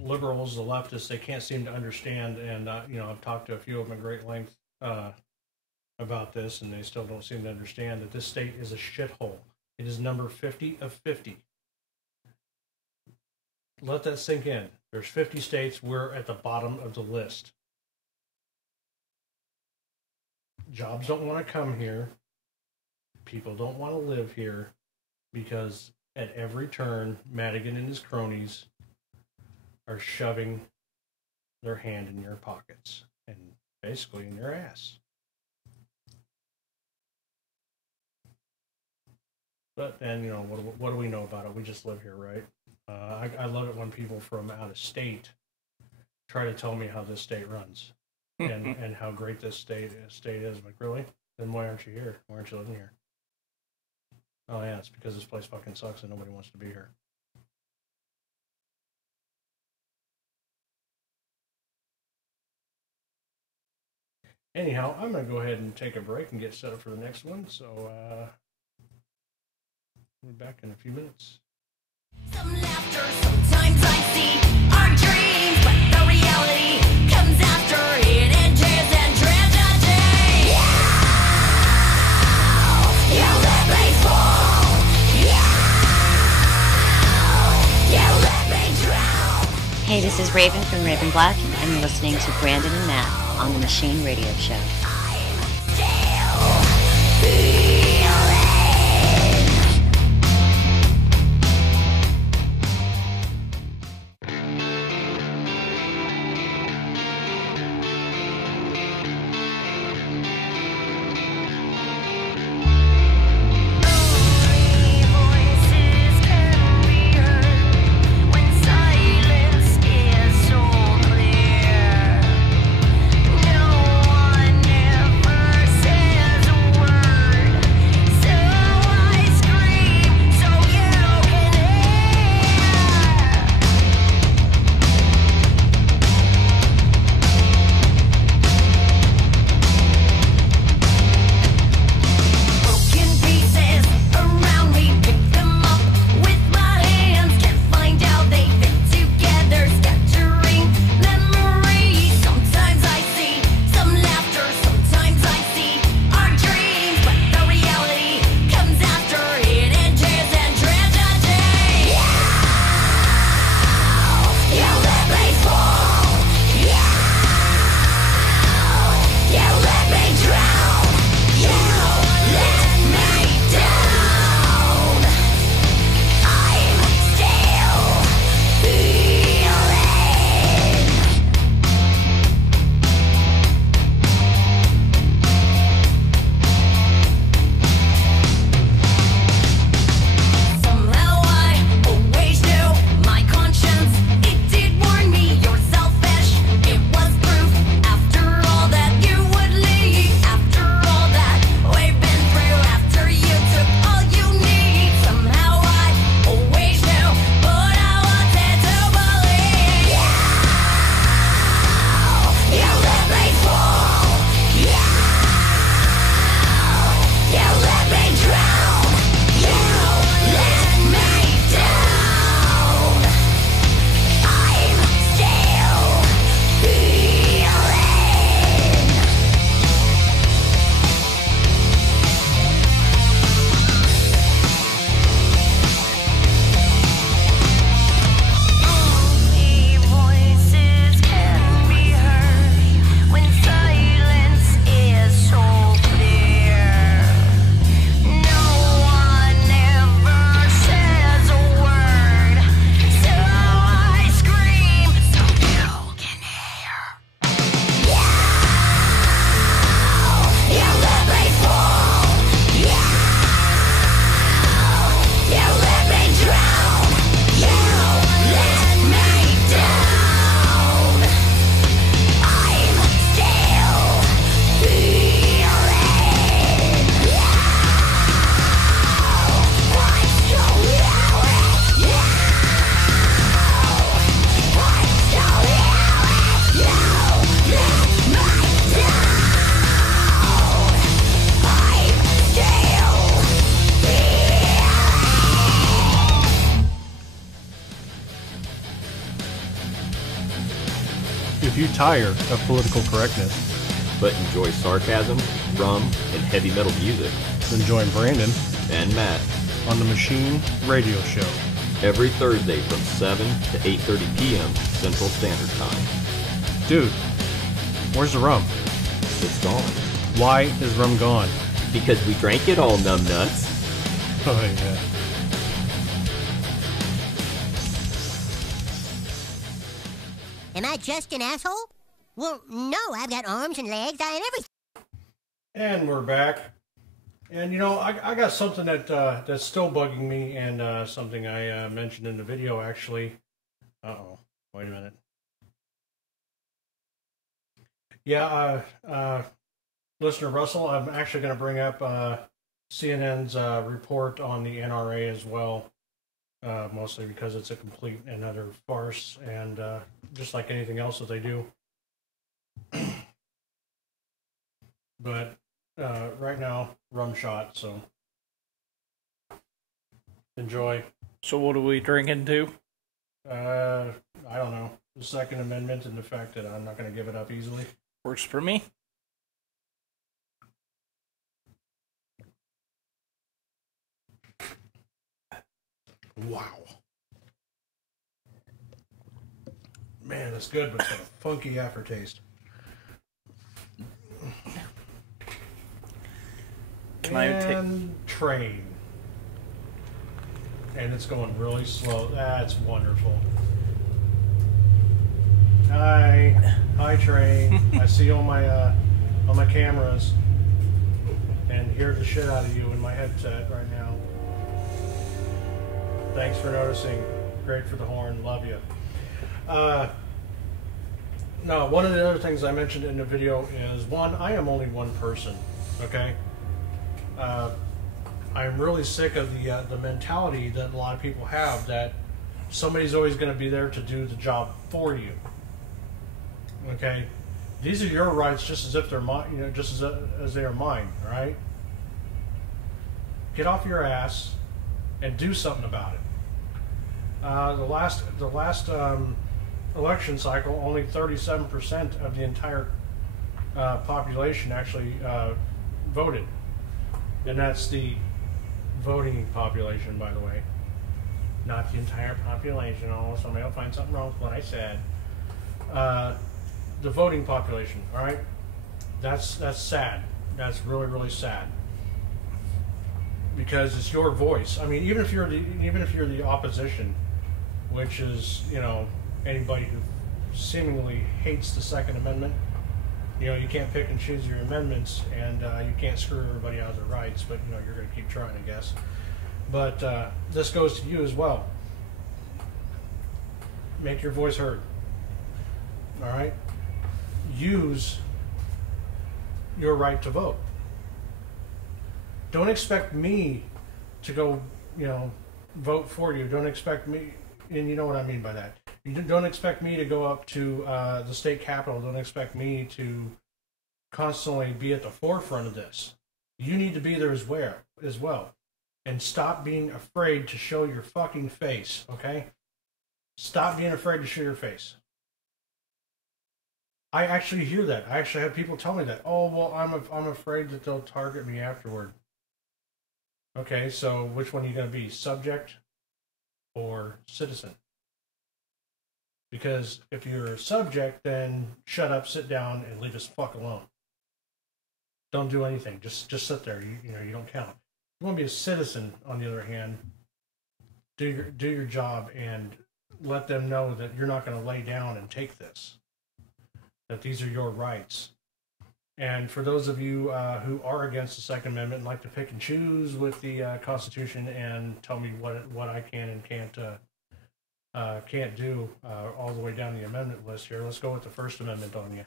liberals, the leftists, they can't seem to understand, and I've talked to a few of them at great length about this, and they still don't seem to understand that this state is a shithole. It is number 50 of 50. Let that sink in. There's 50 states. We're at the bottom of the list. Jobs don't want to come here. People don't want to live here because at every turn, Madigan and his cronies are shoving their hand in your pockets and basically in your ass. But then, you know, what do we know about it? We just live here, right? I love it when people from out of state try to tell me how this state runs and how great this state is. I'm like, really? Then why aren't you here? Why aren't you living here? Oh, yeah, it's because this place fucking sucks and nobody wants to be here. Anyhow, I'm going to go ahead and take a break and get set up for the next one. So, we're back in a few minutes. Some laughter, sometimes I see our dreams, but the reality comes after it enters and tragedy. You let me fall. You let me drown. Hey, this is Raven from Raven Black, and you're listening to Brandon and Matt on the Machine Radio Show. If you tire of political correctness, but enjoy sarcasm, rum, and heavy metal music, then join Brandon and Matt on the Machine Radio Show every Thursday from 7 to 8:30 p.m. Central Standard Time. Dude, where's the rum? It's gone. Why is rum gone? Because we drank it all, numbnuts. Oh, yeah. Am I just an asshole? Well, no, I've got arms and legs and everything. And we're back. And I got something that's still bugging me, and something I mentioned in the video actually. Wait a minute. Yeah, listener Russell, I'm actually going to bring up CNN's report on the NRA as well, mostly because it's a complete and utter farce, and just like anything else that they do. But right now, rum shot, so enjoy. So what are we drinking to? I don't know. The Second Amendment and the fact that I'm not going to give it up easily. Works for me. Wow. Man, that's good, but it's got a funky aftertaste. Train. And it's going really slow. That's wonderful. Hi, train. I see you on my cameras, and hear the shit out of you in my headset right now. Thanks for noticing. Great for the horn. Love you. No, one of the other things I mentioned in the video is, one, I am only one person, okay? I'm really sick of the mentality that a lot of people have, that somebody's always going to be there to do the job for you. Okay? These are your rights just as if they're mine, just as they are mine, all right? Get off your ass and do something about it. The last election cycle, only 37% of the entire population actually voted, and that's the voting population, by the way, not the entire population. Oh, somebody will find something wrong with what I said. The voting population, all right? That's sad. That's really, really sad. Because it's your voice. I mean, even if you're the opposition, which is, anybody who seemingly hates the Second Amendment, you can't pick and choose your amendments, and you can't screw everybody out of their rights, but you're going to keep trying, I guess. But this goes to you as well. Make your voice heard. All right? Use your right to vote. Don't expect me to go, vote for you. Don't expect me, and you know what I mean by that. You don't expect me to go up to the state capitol. Don't expect me to constantly be at the forefront of this. You need to be there as well. And stop being afraid to show your fucking face, okay? Stop being afraid to show your face. I actually hear that. I actually have people tell me that. Oh, well, I'm afraid that they'll target me afterward. Okay, so which one are you going to be, subject or citizen? Because if you're a subject, then shut up, sit down, and leave us fuck alone. Don't do anything. Just sit there. You don't count. You want to be a citizen, on the other hand, do your job and let them know that you're not going to lay down and take this. That these are your rights. And for those of you who are against the Second Amendment and like to pick and choose with the Constitution and tell me what I can and can't do all the way down the amendment list here, let's go with the First Amendment on you.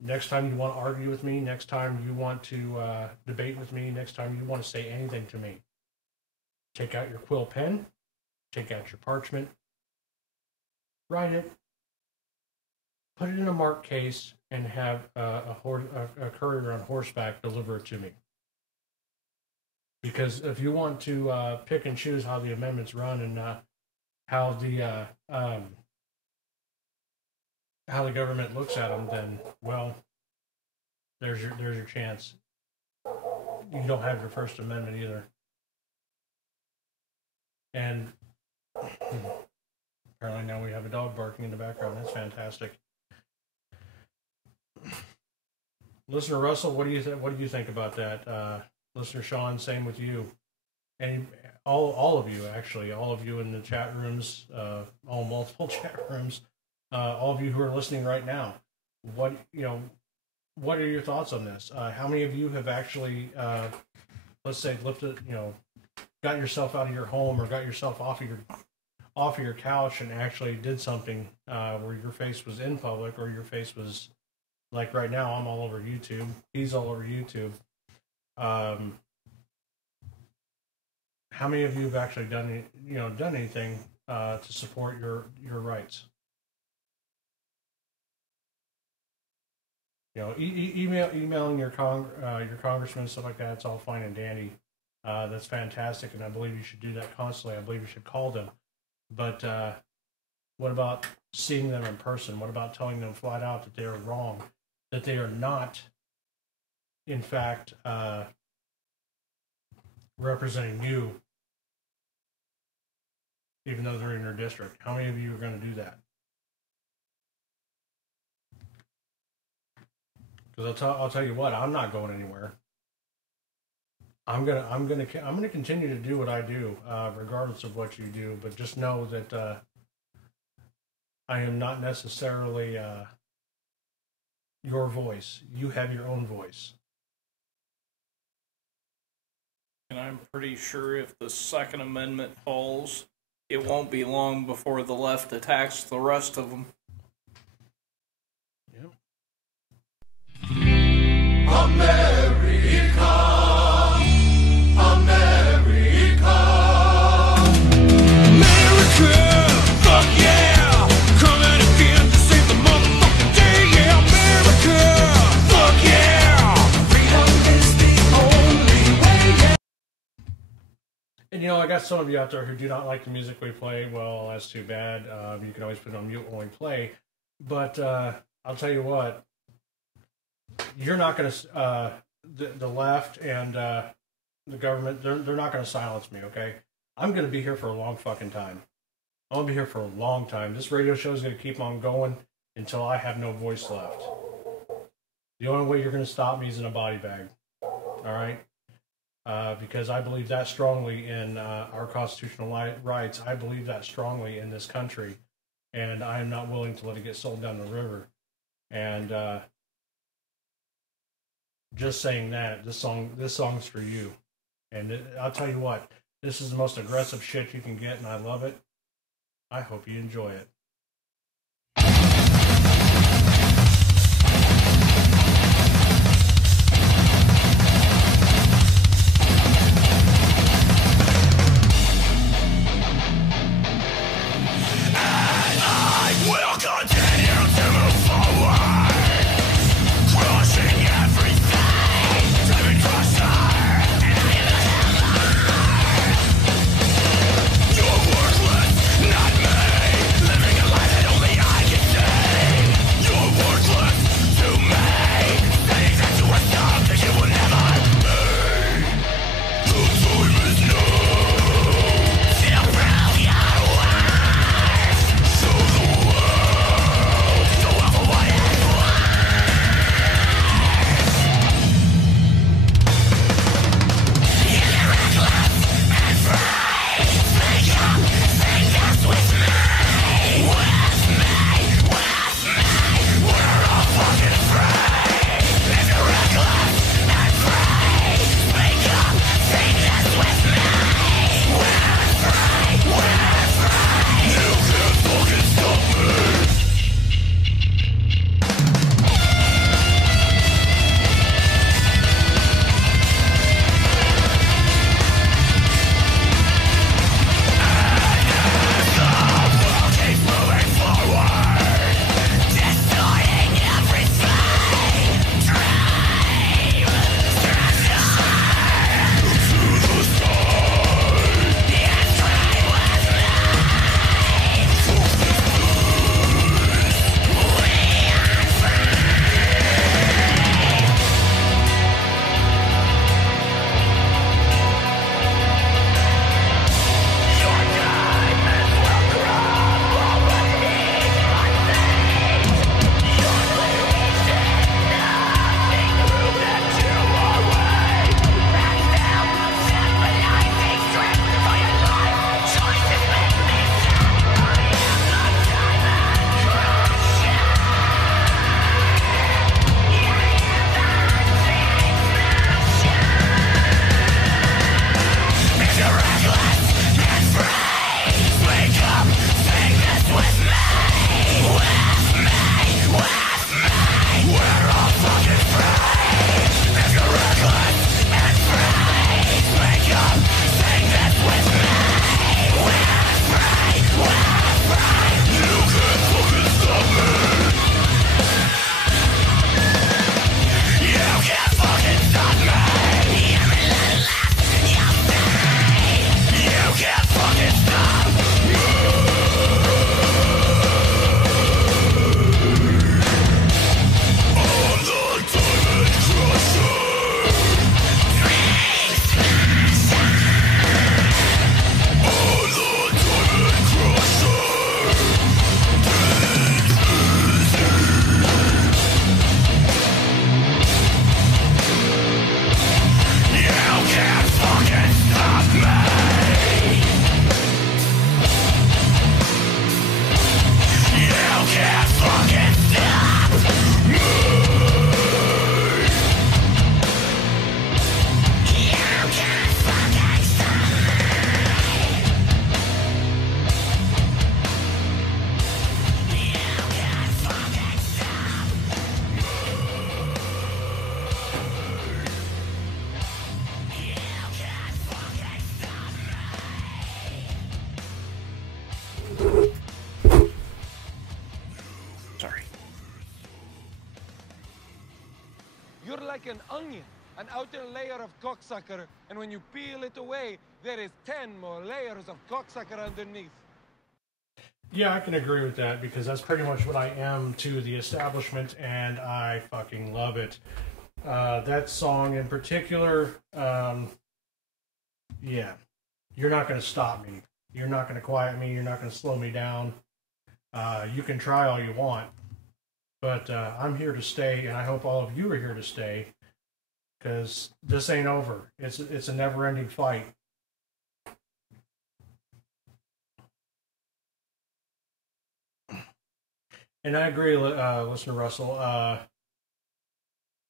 Next time you want to argue with me, next time you want to debate with me, next time you want to say anything to me, take out your quill pen, take out your parchment, write it, put it in a marked case, and have a courier on horseback deliver it to me. Because if you want to pick and choose how the amendments run and how the government looks at them, then, well, there's your chance. You don't have your First Amendment either. And apparently now we have a dog barking in the background. That's fantastic. Listener Russell, what do you think about that? Listener Sean, same with you. And all of you, actually, all of you in the chat rooms, all multiple chat rooms, all of you who are listening right now. What what are your thoughts on this? How many of you have actually, let's say, lifted, got yourself out of your home or got yourself off of your couch and actually did something where your face was in public, or your face was, like right now, I'm all over YouTube. He's all over YouTube. How many of you have actually done anything to support your rights? Emailing your congressman, stuff like that, it's all fine and dandy. That's fantastic, and I believe you should do that constantly. I believe you should call them. But what about seeing them in person? What about telling them flat out that they are wrong, that they are not, in fact, representing you, even though they're in your district? How many of you are going to do that? Because I'll tell you what, I'm not going anywhere. I'm gonna continue to do what I do, regardless of what you do. But just know that I am not necessarily your voice. You have your own voice. And I'm pretty sure if the Second Amendment falls, it won't be long before the left attacks the rest of them. Yep. America, America, America, fuck yeah, coming again to save the motherfucking day, yeah, America, fuck yeah, freedom is the only way, yeah. And I got some of you out there who do not like the music we play. Well, that's too bad. You can always put it on mute when we play. But I'll tell you what, you're not going to, the left and the government, they're not going to silence me, okay? I'm going to be here for a long fucking time. I'm going to be here for a long time. This radio show is going to keep on going until I have no voice left. The only way you're going to stop me is in a body bag, all right? Because I believe that strongly in our constitutional rights. I believe that strongly in this country, and I am not willing to let it get sold down the river. And just saying that, this song's for you. And I'll tell you what, this is the most aggressive shit you can get, and I love it. I hope you enjoy it. We'll continue to move forward, crushing everything, David Crusher, and I am the hammer. You're worthless, not me, living like an onion, an outer layer of cocksucker, and when you peel it away, there is 10 more layers of cocksucker underneath. Yeah, I can agree with that because that's pretty much what I am to the establishment, and I fucking love it. That song in particular, yeah, you're not going to stop me. You're not going to quiet me. You're not going to slow me down. You can try all you want, but I'm here to stay, and I hope all of you are here to stay because this ain't over. It's a never-ending fight. And I agree, listener Russell.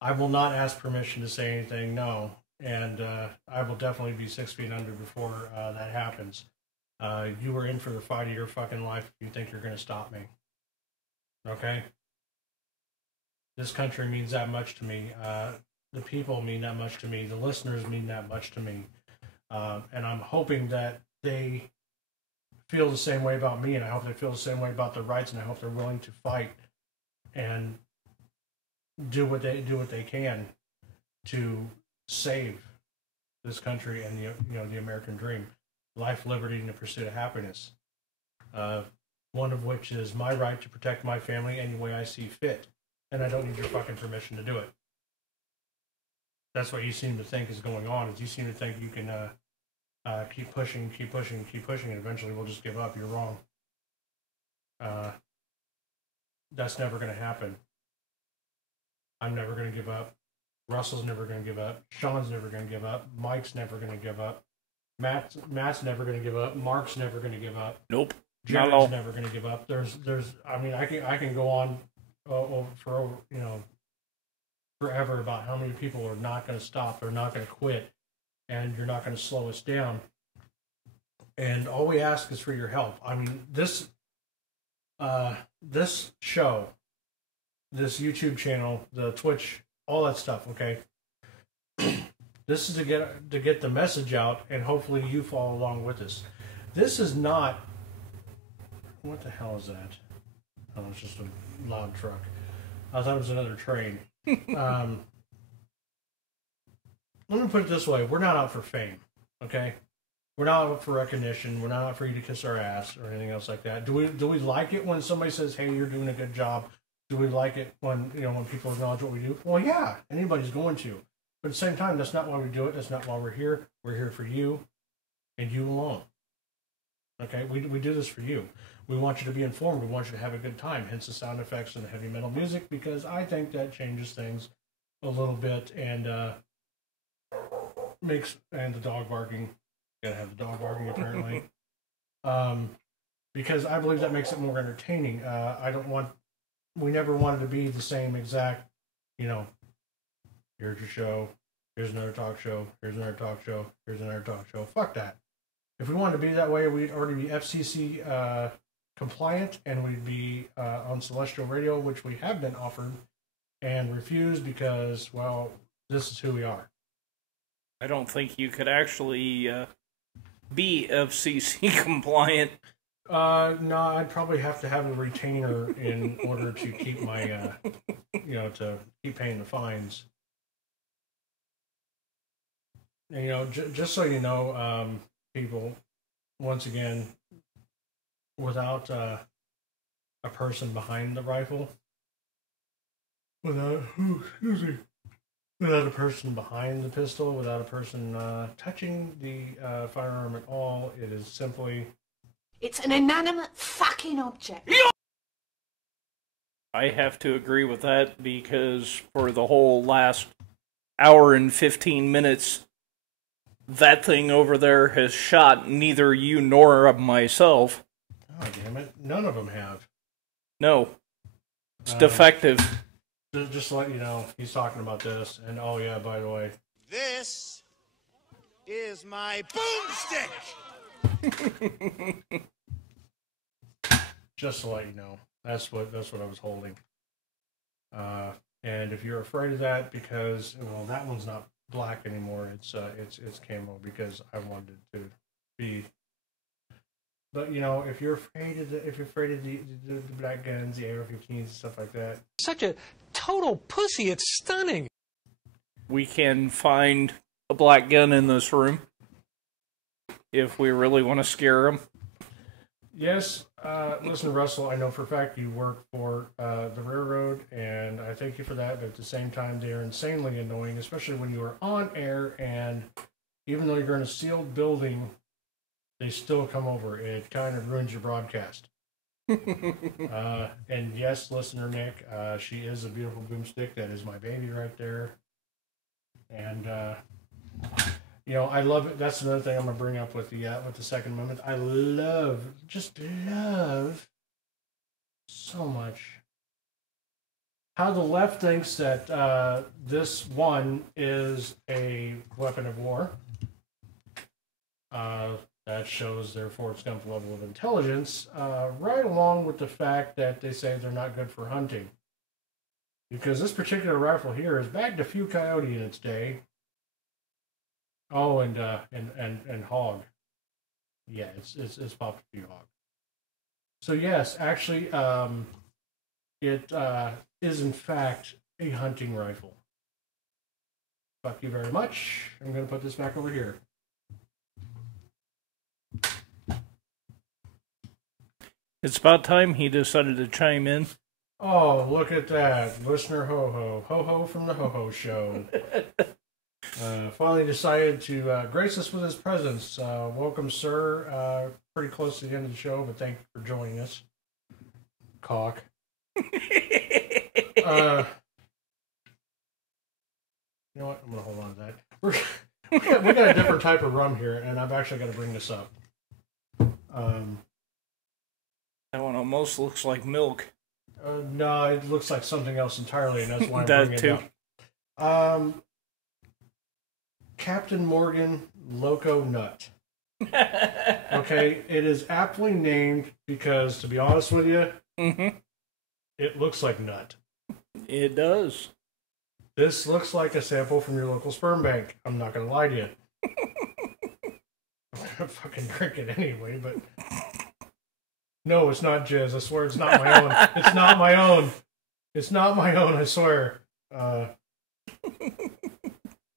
I will not ask permission to say anything, no. And I will definitely be 6 feet under before that happens. You are in for the fight of your fucking life if you think you're going to stop me. Okay? This country means that much to me. The people mean that much to me. The listeners mean that much to me. And I'm hoping that they feel the same way about me, and I hope they feel the same way about their rights, and I hope they're willing to fight and do what they can to save this country and the American dream, life, liberty, and the pursuit of happiness. One of which is my right to protect my family any way I see fit, and I don't need your fucking permission to do it. That's what you seem to think is going on. Is you seem to think you can keep pushing, and eventually we'll just give up. You're wrong. That's never going to happen. I'm never going to give up. Russell's never going to give up. Sean's never going to give up. Mike's never going to give up. Matt's never going to give up. Mark's never going to give up. Nope. Jared's never going to give up. I mean, I can go on for forever about how many people are not going to stop. They're not going to quit. And you're not going to slow us down. And all we ask is for your help. I mean, this show, this YouTube channel, the Twitch, all that stuff, okay? This is to get the message out, and hopefully you follow along with us. This is not... What the hell is that? Oh, it's just a loud truck. I thought it was another train. Let me put it this way. We're not out for fame, okay? We're not out for recognition. We're not out for you to kiss our ass or anything else like that. Do we like it when somebody says, hey, you're doing a good job? Do we like it when people acknowledge what we do? Well, yeah, anybody's going to. But at the same time, that's not why we do it. That's not why we're here. We're here for you and you alone. Okay? We do this for you. We want you to be informed. We want you to have a good time. Hence the sound effects and the heavy metal music, because I think that changes things a little bit and and the dog barking. Gotta have the dog barking apparently. Because I believe that makes it more entertaining. We never wanted to be the same exact, here's your show, here's another talk show, here's another talk show, here's another talk show. Fuck that. If we wanted to be that way, we'd already be FCC compliant, and we'd be on Celestial Radio, which we have been offered and refused because, well, this is who we are. I don't think you could actually be FCC compliant. No, I'd probably have to have a retainer in order to keep my, to keep paying the fines. And, just so you know, people, once again, without a person behind the rifle, without a person behind the pistol, without a person touching the firearm at all, it is simply... It's an inanimate fucking object. I have to agree with that, because for the whole last hour and 15 minutes, that thing over there has shot neither you nor myself. Oh, damn it. None of them have. No. It's defective. Just to let you know, he's talking about this. And, oh, yeah, by the way. This is my boomstick! Just to let you know. That's what I was holding. And if you're afraid of that, because, well, that one's not black anymore. It's camo, because I wanted it to be. But if you're afraid of the black guns, the AR-15s, stuff like that. Such a total pussy. It's stunning. we can find a black gun in this room if we really want to scare them. Yes, listen, Russell, I know for a fact you work for the railroad, and I thank you for that, but at the same time, they are insanely annoying, especially when you are on air, and even though you're in a sealed building, they still come over. It kind of ruins your broadcast. And yes, listener Nick, she is a beautiful boomstick. That is my baby right there. And, you know, I love it. That's another thing I'm going to bring up with the Second Amendment. I just love so much how the left thinks that this one is a weapon of war. That shows their Forrest Gump level of intelligence, right along with the fact that they say they're not good for hunting. Because this particular rifle here has bagged a few coyote in its day. Oh, and hog. Yeah, it's popped a few hog. So yes, actually, it is in fact a hunting rifle. Fuck you very much. I'm going to put this back over here. It's about time he decided to chime in. Oh, look at that. Listener Ho-Ho. Ho-Ho from the Ho-Ho Show. Finally decided to grace us with his presence. Welcome, sir. Pretty close to the end of the show, but thank you for joining us. Cock. You know what? I'm going to hold on to that. We got a different type of rum here, and I've actually got to bring this up. That one almost looks like milk. No, it looks like something else entirely, and that's why I'm That bringing too. it up. Captain Morgan Loco Nut. Okay, it is aptly named because, to be honest with you, it looks like nut. It does. This looks like a sample from your local sperm bank. I'm not going to lie to you. I'm going to fucking drink it anyway, but... No, it's not jizz. I swear it's not my own. It's not my own. It's not my own, I swear. At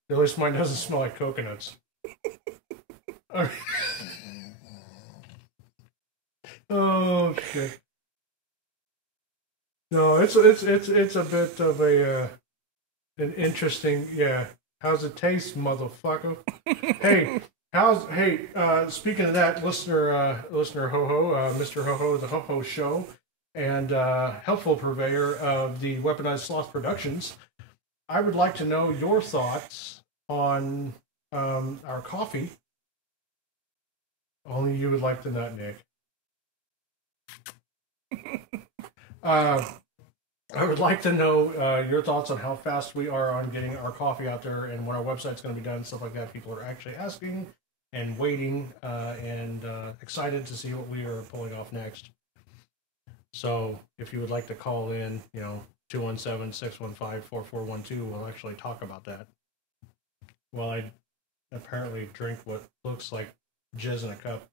least mine doesn't smell like coconuts. Oh, shit. No, it's a bit of an interesting, yeah. How's it taste, motherfucker? Hey, speaking of that, listener Ho-Ho, Mr. Ho-Ho, the Ho-Ho Show, and helpful purveyor of the Weaponized Sloth Productions, I would like to know your thoughts on our coffee. Only you would like the nut, Nick. I would like to know your thoughts on how fast we are on getting our coffee out there and when our website's going to be done, stuff like that. People are actually asking and waiting and excited to see what we are pulling off next. So if you would like to call in, 217-615-4412, we'll actually talk about that. Well, I apparently drink what looks like jizz in a cup.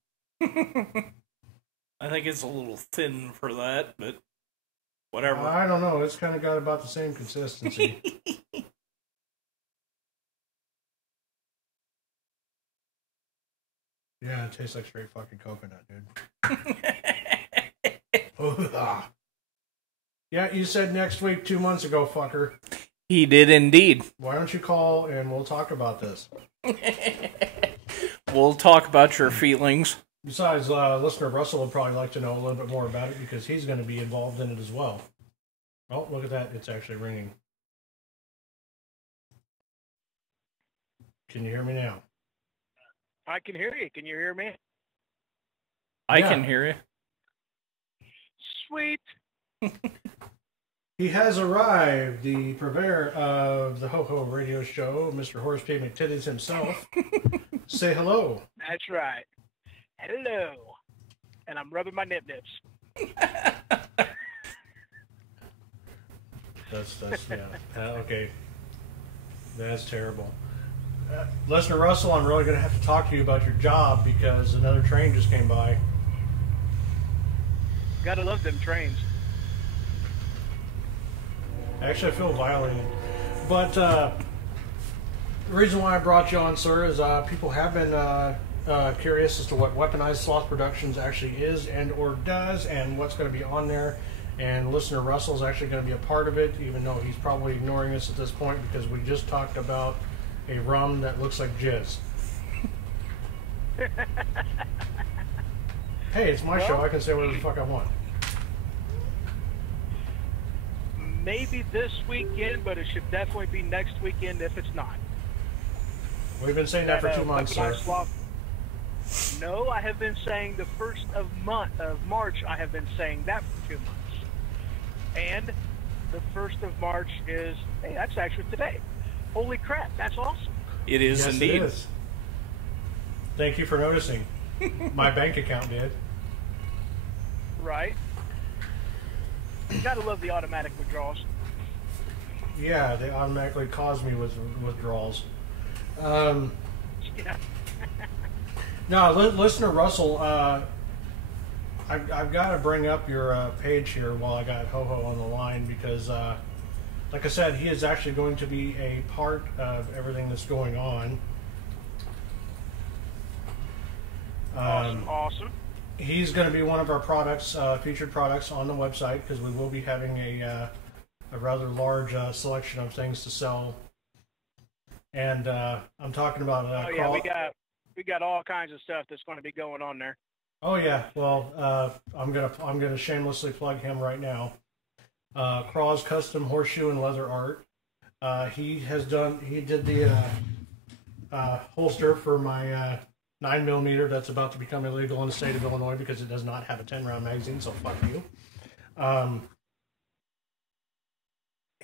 I think it's a little thin for that, but whatever. I don't know. It's kind of got about the same consistency. Yeah, it tastes like straight fucking coconut, dude. Yeah, you said next week 2 months ago, fucker. He did indeed. Why don't you call and we'll talk about this? We'll talk about your feelings. Besides, listener Russell would probably like to know a little bit more about it because he's going to be involved in it as well. Oh, look at that. It's actually ringing. Can you hear me now? I can hear you. Can you hear me? I can hear you. Sweet. He has arrived, the purveyor of the Ho-Ho Radio Show, Mr. Horace P. McTitties himself. Say hello. That's right. Hello. And I'm rubbing my nip-nips. That's yeah. Okay. That's terrible. Listener Russell, I'm really going to have to talk to you about your job because another train just came by. Gotta love them trains. Actually, I feel violated. But The reason why I brought you on, sir, is people have been curious as to what Weaponized Sloth Productions actually is and or does, and what's going to be on there. And listener Russell's actually going to be a part of it, even though he's probably ignoring us at this point because we just talked about a rum that looks like jizz. Hey, it's my show. I can say whatever the fuck I want. Maybe this weekend, but it should definitely be next weekend if it's not. We've been saying that for 2 months, sir. No, I have been saying the 1st of March. I have been saying that for 2 months. And the 1st of March is, hey, that's actually today. Holy crap, that's awesome. It is yes, indeed. It is. Thank you for noticing. My bank account did. Right. You gotta love the automatic withdrawals. Yeah, they automatically cause me withdrawals. Yeah. No, listener Russell, I've got to bring up your page here while I got Ho-Ho on the line because, like I said, he is actually going to be a part of everything that's going on. Awesome. He's going to be one of our products, featured products on the website because we will be having a rather large selection of things to sell. And I'm talking about. Oh yeah, we got all kinds of stuff that's going to be going on there. Oh yeah, well, I'm gonna shamelessly plug him right now. Craw's Custom Horseshoe and Leather Art. He did the holster for my 9mm that's about to become illegal in the state of Illinois because it does not have a 10-round magazine. So fuck you.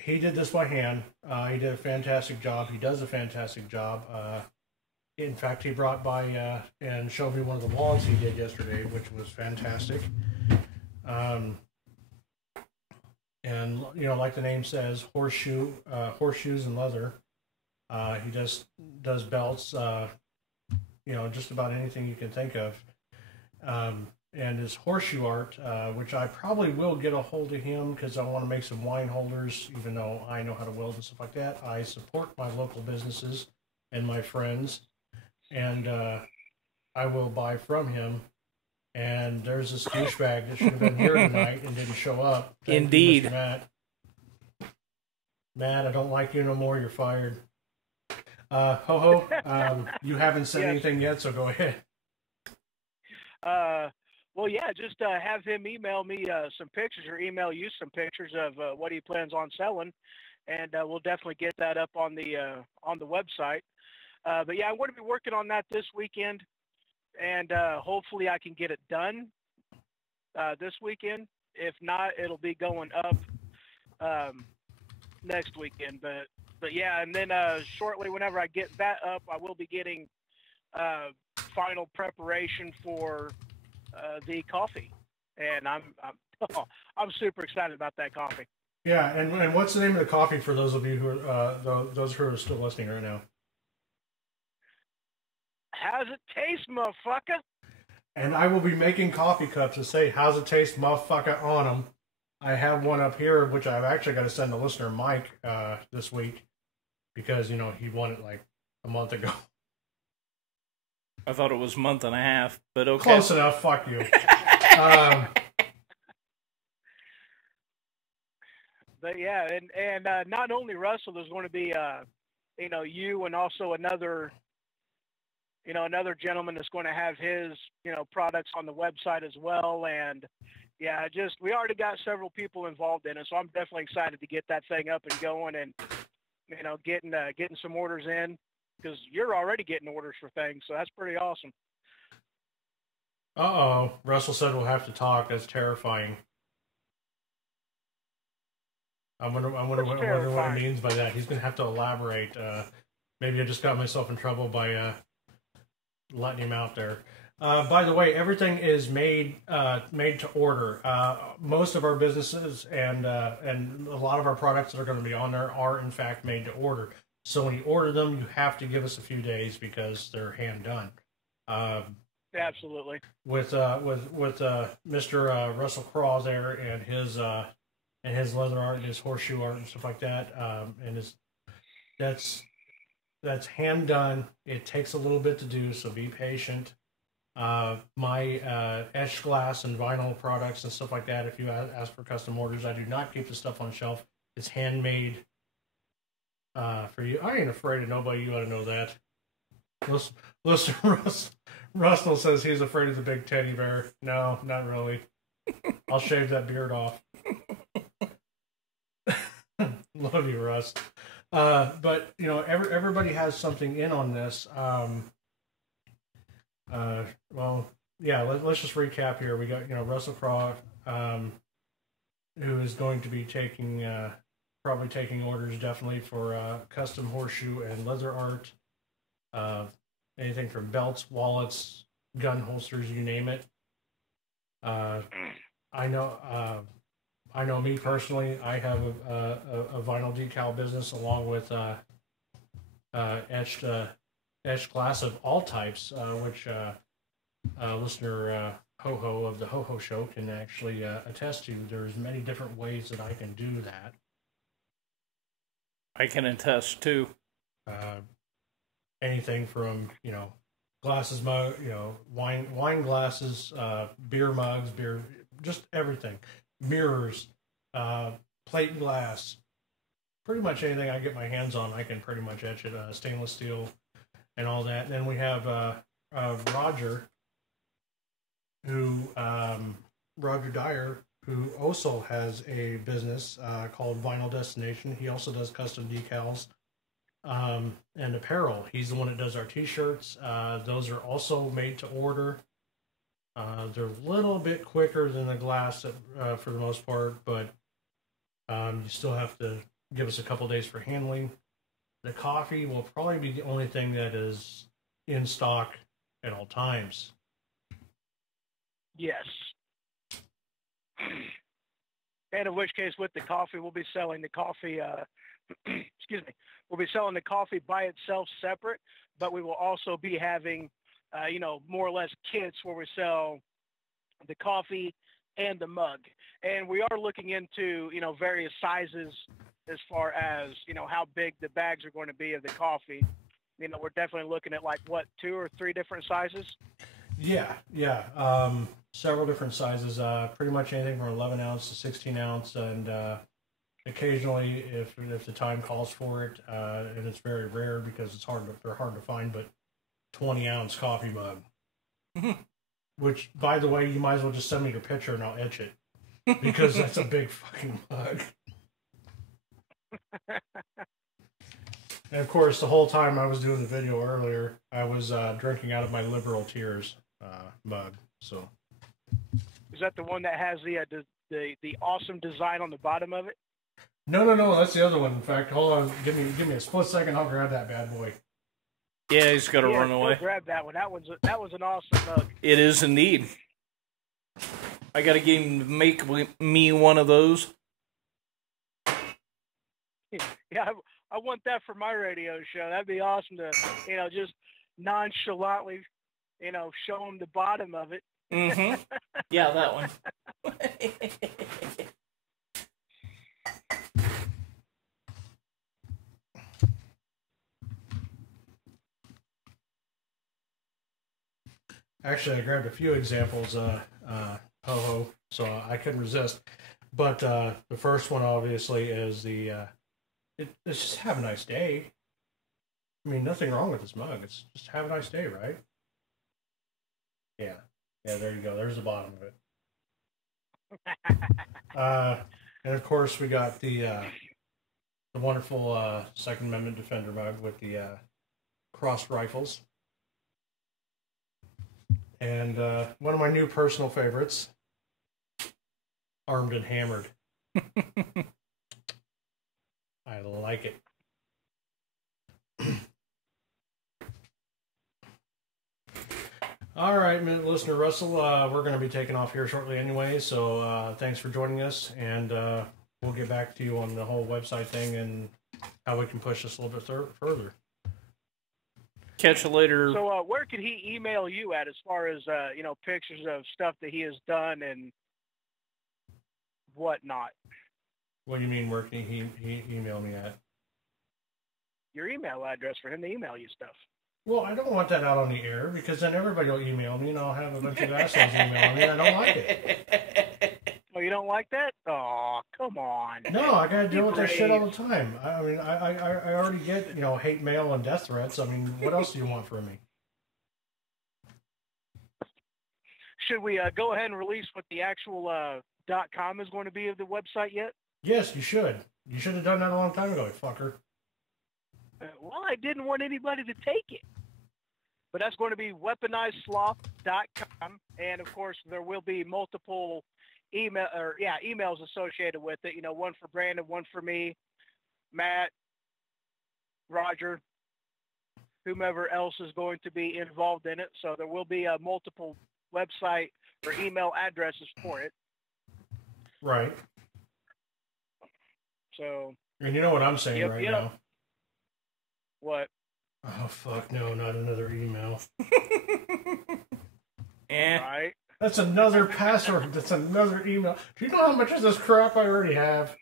He did this by hand. He did a fantastic job. He does a fantastic job. In fact, he brought by and showed me one of the logs he did yesterday, which was fantastic. And you know, like the name says, horseshoes and leather. He does belts. You know, just about anything you can think of. And his horseshoe art, which I probably will get a hold of him because I want to make some wine holders, even though I know how to weld and stuff like that. I support my local businesses and my friends. And I will buy from him. And there's this douchebag that should have been here tonight and didn't show up. Thank Indeed. you, Mr. Matt. Matt, I don't like you no more. You're fired. Ho-Ho, you haven't said anything yet, so go ahead. Well, yeah, just have him email me some pictures or email you some pictures of what he plans on selling, and we'll definitely get that up on the website. But yeah, I'm going to be working on that this weekend, and hopefully I can get it done this weekend. If not, it'll be going up next weekend. But yeah, and then shortly, whenever I get that up, I will be getting final preparation for the coffee, and I'm super excited about that coffee. Yeah, and what's the name of the coffee for those of you who are those who are still listening right now? How's it taste, motherfucker? And I will be making coffee cups that say "How's it taste, motherfucker" on them. I have one up here, which I've actually got to send to listener Mike this week because you know he won it like a month ago. I thought it was a month and a half, but okay. Close enough. Fuck you. But yeah, and not only Russell, there's going to be you know, you and also another gentleman that's going to have his, you know, products on the website as well. And yeah, we already got several people involved in it, so I'm definitely excited to get that thing up and going, and you know, getting some orders in, because you're already getting orders for things, so that's pretty awesome. Uh-oh. Russell said we'll have to talk. That's terrifying. I wonder what it means by that. He's going to have to elaborate. Maybe I just got myself in trouble by letting him out there. By the way, everything is made to order. Most of our businesses and a lot of our products that are going to be on there are in fact made to order. So when you order them, you have to give us a few days because they're hand done. Absolutely. With Mr. Russell Craw there and his leather art and his horseshoe art and stuff like that, that's that's hand done. It takes a little bit to do, so be patient. My etched glass and vinyl products and stuff like that, if you ask for custom orders, I do not keep the stuff on shelf. It's handmade for you. I ain't afraid of nobody. You ought to know that. Listen, Russell says he's afraid of the big teddy bear. No, not really. I'll shave that beard off. Love you, Russ. But you know, everybody has something in on this. Well, yeah. Let's just recap here. We got Russell Croft, who is going to be taking probably taking orders definitely for custom horseshoe and leather art. Anything from belts, wallets, gun holsters, you name it. I know me personally, I have a vinyl decal business along with etched glass of all types, which listener Ho-Ho of the Ho-Ho Show can actually attest to. There's many different ways that I can do that. I can attest too. Anything from glasses, mug, wine glasses, beer mugs, just everything, mirrors, plate glass, pretty much anything I get my hands on, I can pretty much etch it. Stainless steel and all that. And then we have Roger, Roger Dyer, who also has a business called Vinyl Destination. He also does custom decals and apparel. He's the one that does our t-shirts. Those are also made to order. They're a little bit quicker than the glass for the most part, but you still have to give us a couple days for handling. The coffee will probably be the only thing that is in stock at all times. Yes. And in which case, with the coffee, we'll be selling the coffee, excuse me, we'll be selling the coffee by itself separate, but we will also be having, more or less kits where we sell the coffee and the mug. And we are looking into, various sizes as far as, how big the bags are going to be of the coffee. We're definitely looking at 2 or 3 different sizes. Yeah. Several different sizes, pretty much anything from 11 ounce to 16 ounce. And occasionally, if the time calls for it, and it's very rare because they're hard to find, but 20 ounce coffee mug. Which, by the way, you might as well just send me your picture and I'll etch it. Because that's a big fucking mug. And of course, the whole time I was doing the video earlier, I was drinking out of my Liberal Tears mug. So, is that the one that has the awesome design on the bottom of it? No, that's the other one. In fact, hold on, give me a split second. I'll grab that bad boy. Yeah, he's got to run away. Grab that one. That was an awesome mug. It is indeed. I got to make me one of those. Yeah, I want that for my radio show. That'd be awesome to, just nonchalantly, show them the bottom of it. Mm-hmm. Yeah, that one. Actually, I grabbed a few examples, Ho-Ho, so I couldn't resist. But the first one, obviously, is it's just have a nice day. I mean, nothing wrong with this mug. It's just have a nice day, right? Yeah, there you go. There's the bottom of it. And of course, we got the wonderful Second Amendment Defender mug with the crossed rifles. And one of my new personal favorites, Armed and Hammered. I like it. All right, listener Russell, we're going to be taking off here shortly anyway, so thanks for joining us, and we'll get back to you on the whole website thing and how we can push this a little bit further. Catch you later. So where could he email you at as far as, pictures of stuff that he has done and whatnot? What do you mean, where can he email me at? your email address for him to email you stuff. Well, I don't want that out on the air because then everybody will email me and I'll have a bunch of assholes email me. I don't like it. Oh, you don't like that? Oh, come on. No, I gotta deal with that shit all the time. I mean, I already get, hate mail and death threats. I mean, what else do you want from me? Should we go ahead and release what the actual .com is going to be of the website yet? Yes, you should. You should have done that a long time ago, you fucker. Well, I didn't want anybody to take it. But that's going to be weaponizedSloth.com, and of course there will be multiple emails associated with it. One for Brandon, one for me, Matt, Roger, whomever else is going to be involved in it. So there will be multiple website or email addresses for it. Right. So. And you know what I'm saying now. What? Oh, fuck, no, not another email. Right. That's another password. That's another email. Do you know how much of this crap I already have?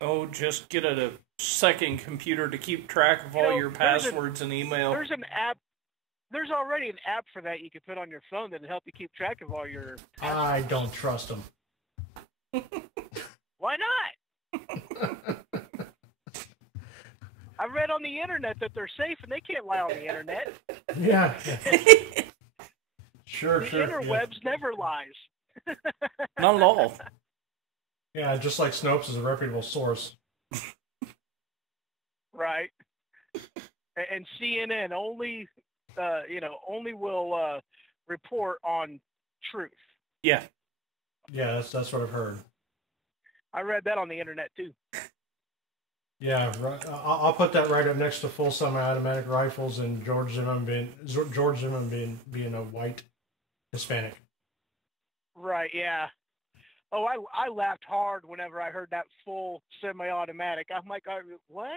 Oh, just get a second computer to keep track of all your passwords and email. There's an app. There's already an app for that you can put on your phone that'll help you keep track of all your passwords. I don't trust them. Why not? I read on the internet that they're safe and they can't lie on the internet. Yeah. Sure. The interwebs never lies. Not at all. Yeah, just like Snopes is a reputable source. Right. And CNN only will report on truth. Yeah. Yeah, that's what I've heard. I read that on the internet too. Yeah, right. I'll put that right up next to full semi-automatic rifles and George Zimmerman being a white Hispanic. Right. Yeah. Oh, I laughed hard whenever I heard that full semi-automatic. I'm like, what?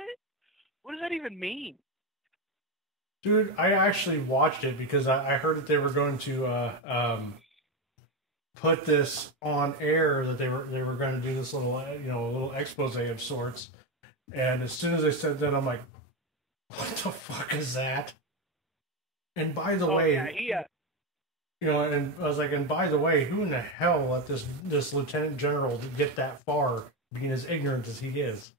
What does that even mean? Dude, I actually watched it because I heard that they were going to put this on air, that they were going to do this little a little expose of sorts. And as soon as they said that, I'm like, what the fuck is that? And by the way, and I was like, and by the way, who in the hell let this lieutenant general get that far, being as ignorant as he is?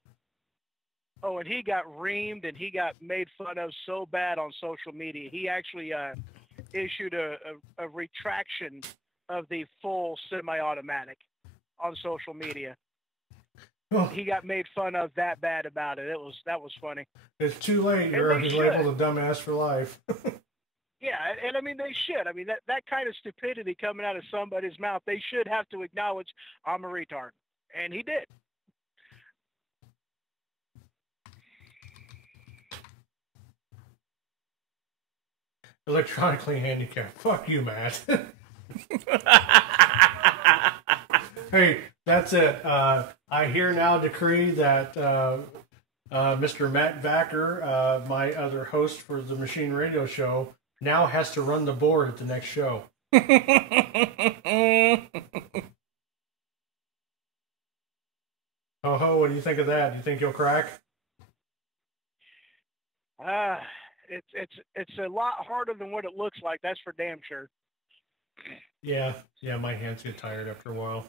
Oh, and he got reamed and he got made fun of so bad on social media. He actually issued a retraction of the full semi-automatic on social media. He got made fun of that bad about it. That was funny. It's too late. You're labeled a dumbass for life. Yeah, and I mean they should. I mean that kind of stupidity coming out of somebody's mouth, they should have to acknowledge I'm a retard, and he did. Electronically handicapped. Fuck you, Matt. Hey, that's it. I hear now decree that Mr. Matt Vacker, my other host for the Machine Radio Show, now has to run the board at the next show. Ho, what do you think of that? Do you think you'll crack? It's a lot harder than what it looks like. That's for damn sure. Yeah, my hands get tired after a while.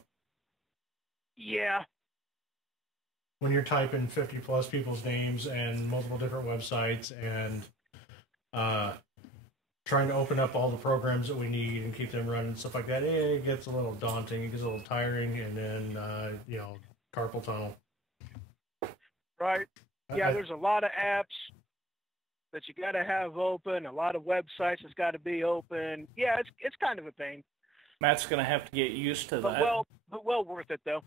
Yeah. When you're typing 50 plus people's names and multiple different websites and trying to open up all the programs that we need and keep them running and stuff like that, it gets a little daunting, it gets a little tiring, and then, carpal tunnel. Right. Yeah, there's a lot of apps that you got to have open, a lot of websites that's got to be open. Yeah, it's kind of a pain. Matt's going to have to get used to that. But well worth it, though.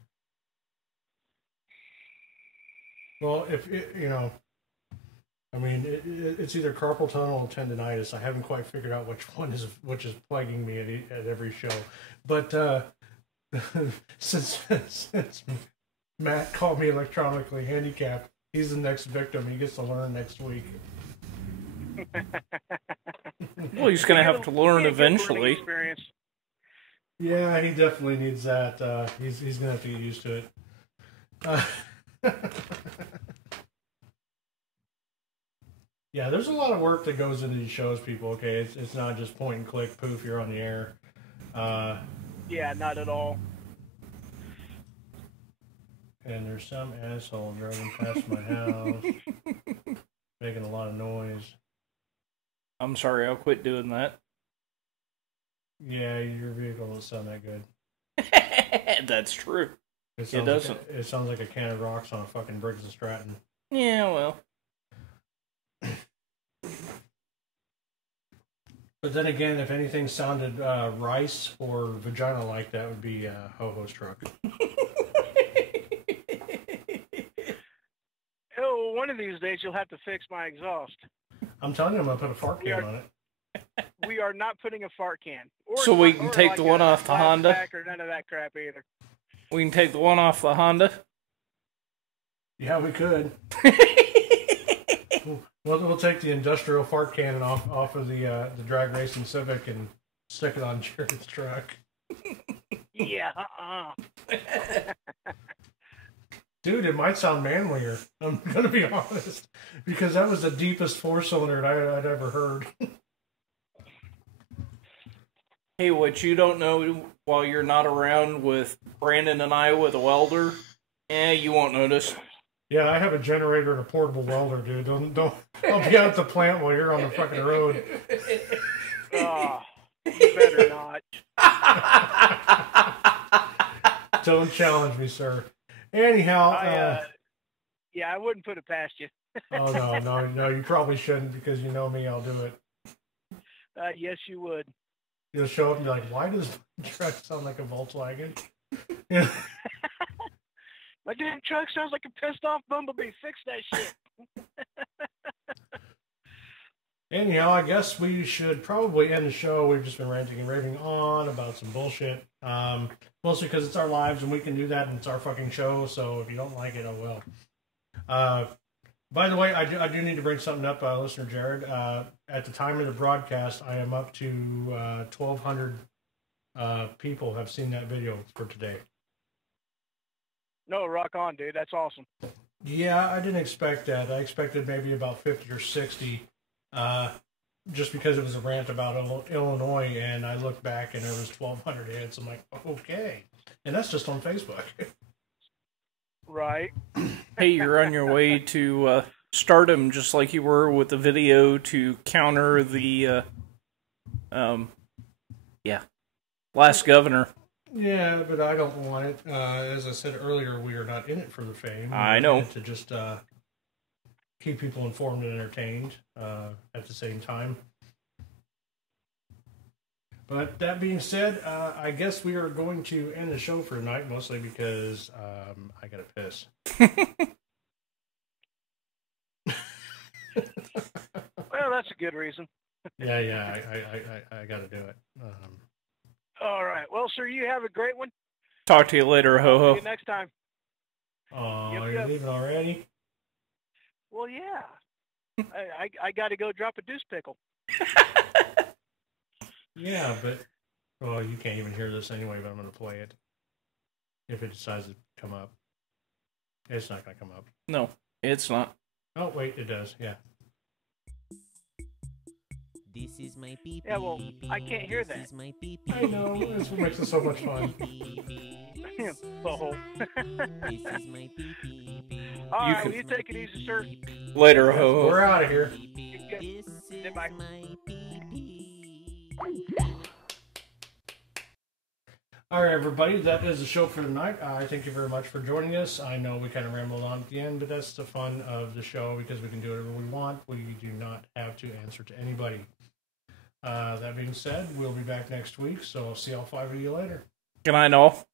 Well, if it's either carpal tunnel or tendonitis. I haven't quite figured out which is plaguing me at every show. But since Matt called me electronically handicapped, he's the next victim. He gets to learn next week. Well, he's going to have to learn eventually. Yeah, he definitely needs that. He's going to have to get used to it. Yeah, there's a lot of work that goes into these shows, people. Okay, it's not just point and click, poof, you're on the air. Yeah, not at all. And there's some asshole driving past my house, making a lot of noise. I'm sorry, I'll quit doing that. Yeah, your vehicle doesn't sound that good. That's true. It doesn't. It sounds like a can of rocks on a fucking Briggs and Stratton. Yeah, well. But then again, if anything sounded rice or vagina like, that would be Ho-Ho's truck. Oh, one of these days you'll have to fix my exhaust. I'm telling you, I'm going to put a fart can on it. We are not putting a fart can. So we can take the one off the Honda? Or none of that crap either. We can take the one off the Honda? Yeah, we could. We'll take the industrial fart cannon off of the drag racing Civic and stick it on Jared's truck. Yeah, Dude, it might sound manlier. I'm going to be honest. Because that was the deepest four-cylinder I'd ever heard. Hey, what you don't know while you're not around with Brandon and I with a welder, you won't notice. Yeah, I have a generator and a portable welder, dude. Don't I'll be out at the plant while you're on the fucking road. Oh, you better not. Don't challenge me, sir. Anyhow, yeah, I wouldn't put it past you. Oh no, you probably shouldn't, because you know me, I'll do it. Yes, you would. You'll show up and be like, why does my truck sound like a Volkswagen? Yeah. My damn truck sounds like a pissed off bumblebee. Fix that shit. Anyhow, I guess we should probably end the show. We've just been ranting and raving on about some bullshit. Mostly because it's our lives and we can do that and it's our fucking show. So if you don't like it, oh well. By the way, I do need to bring something up, listener Jared. At the time of the broadcast, I am up to 1,200 people have seen that video for today. No, rock on, dude. That's awesome. Yeah, I didn't expect that. I expected maybe about 50 or 60, just because it was a rant about Illinois, and I looked back and there was 1,200 hits. I'm like, okay. And that's just on Facebook. Right. Hey, you're on your way to stardom, just like you were with the video to counter the, last governor. Yeah, but I don't want it. As I said earlier, we are not in it for the fame. I know. In it to just keep people informed and entertained at the same time. But that being said, I guess we are going to end the show for tonight, mostly because I got to piss. Well, that's a good reason. Yeah, I got to do it. All right. Well, sir, you have a great one. Talk to you later, Ho-Ho. See you next time. Oh, Yep, you're yep. leaving already? Well, yeah. I got to go drop a deuce pickle. Yeah, but well, you can't even hear this anyway. But I'm going to play it if it decides to come up. It's not going to come up. No, it's not. Oh wait, it does. Yeah. This is my pee. Yeah, well, I can't hear that. This is my pee. I know. That's what makes it so much fun. Butthole. This is my pee. All right, well, you take it easy, sir. Later, Ho-Ho. We're out of here. Goodbye. All right, everybody, that is the show for tonight. I thank you very much for joining us. I know we kind of rambled on at the end, but that's the fun of the show because we can do whatever we want. We do not have to answer to anybody. That being said, we'll be back next week, so I'll see all 5 of you later. Good night, all.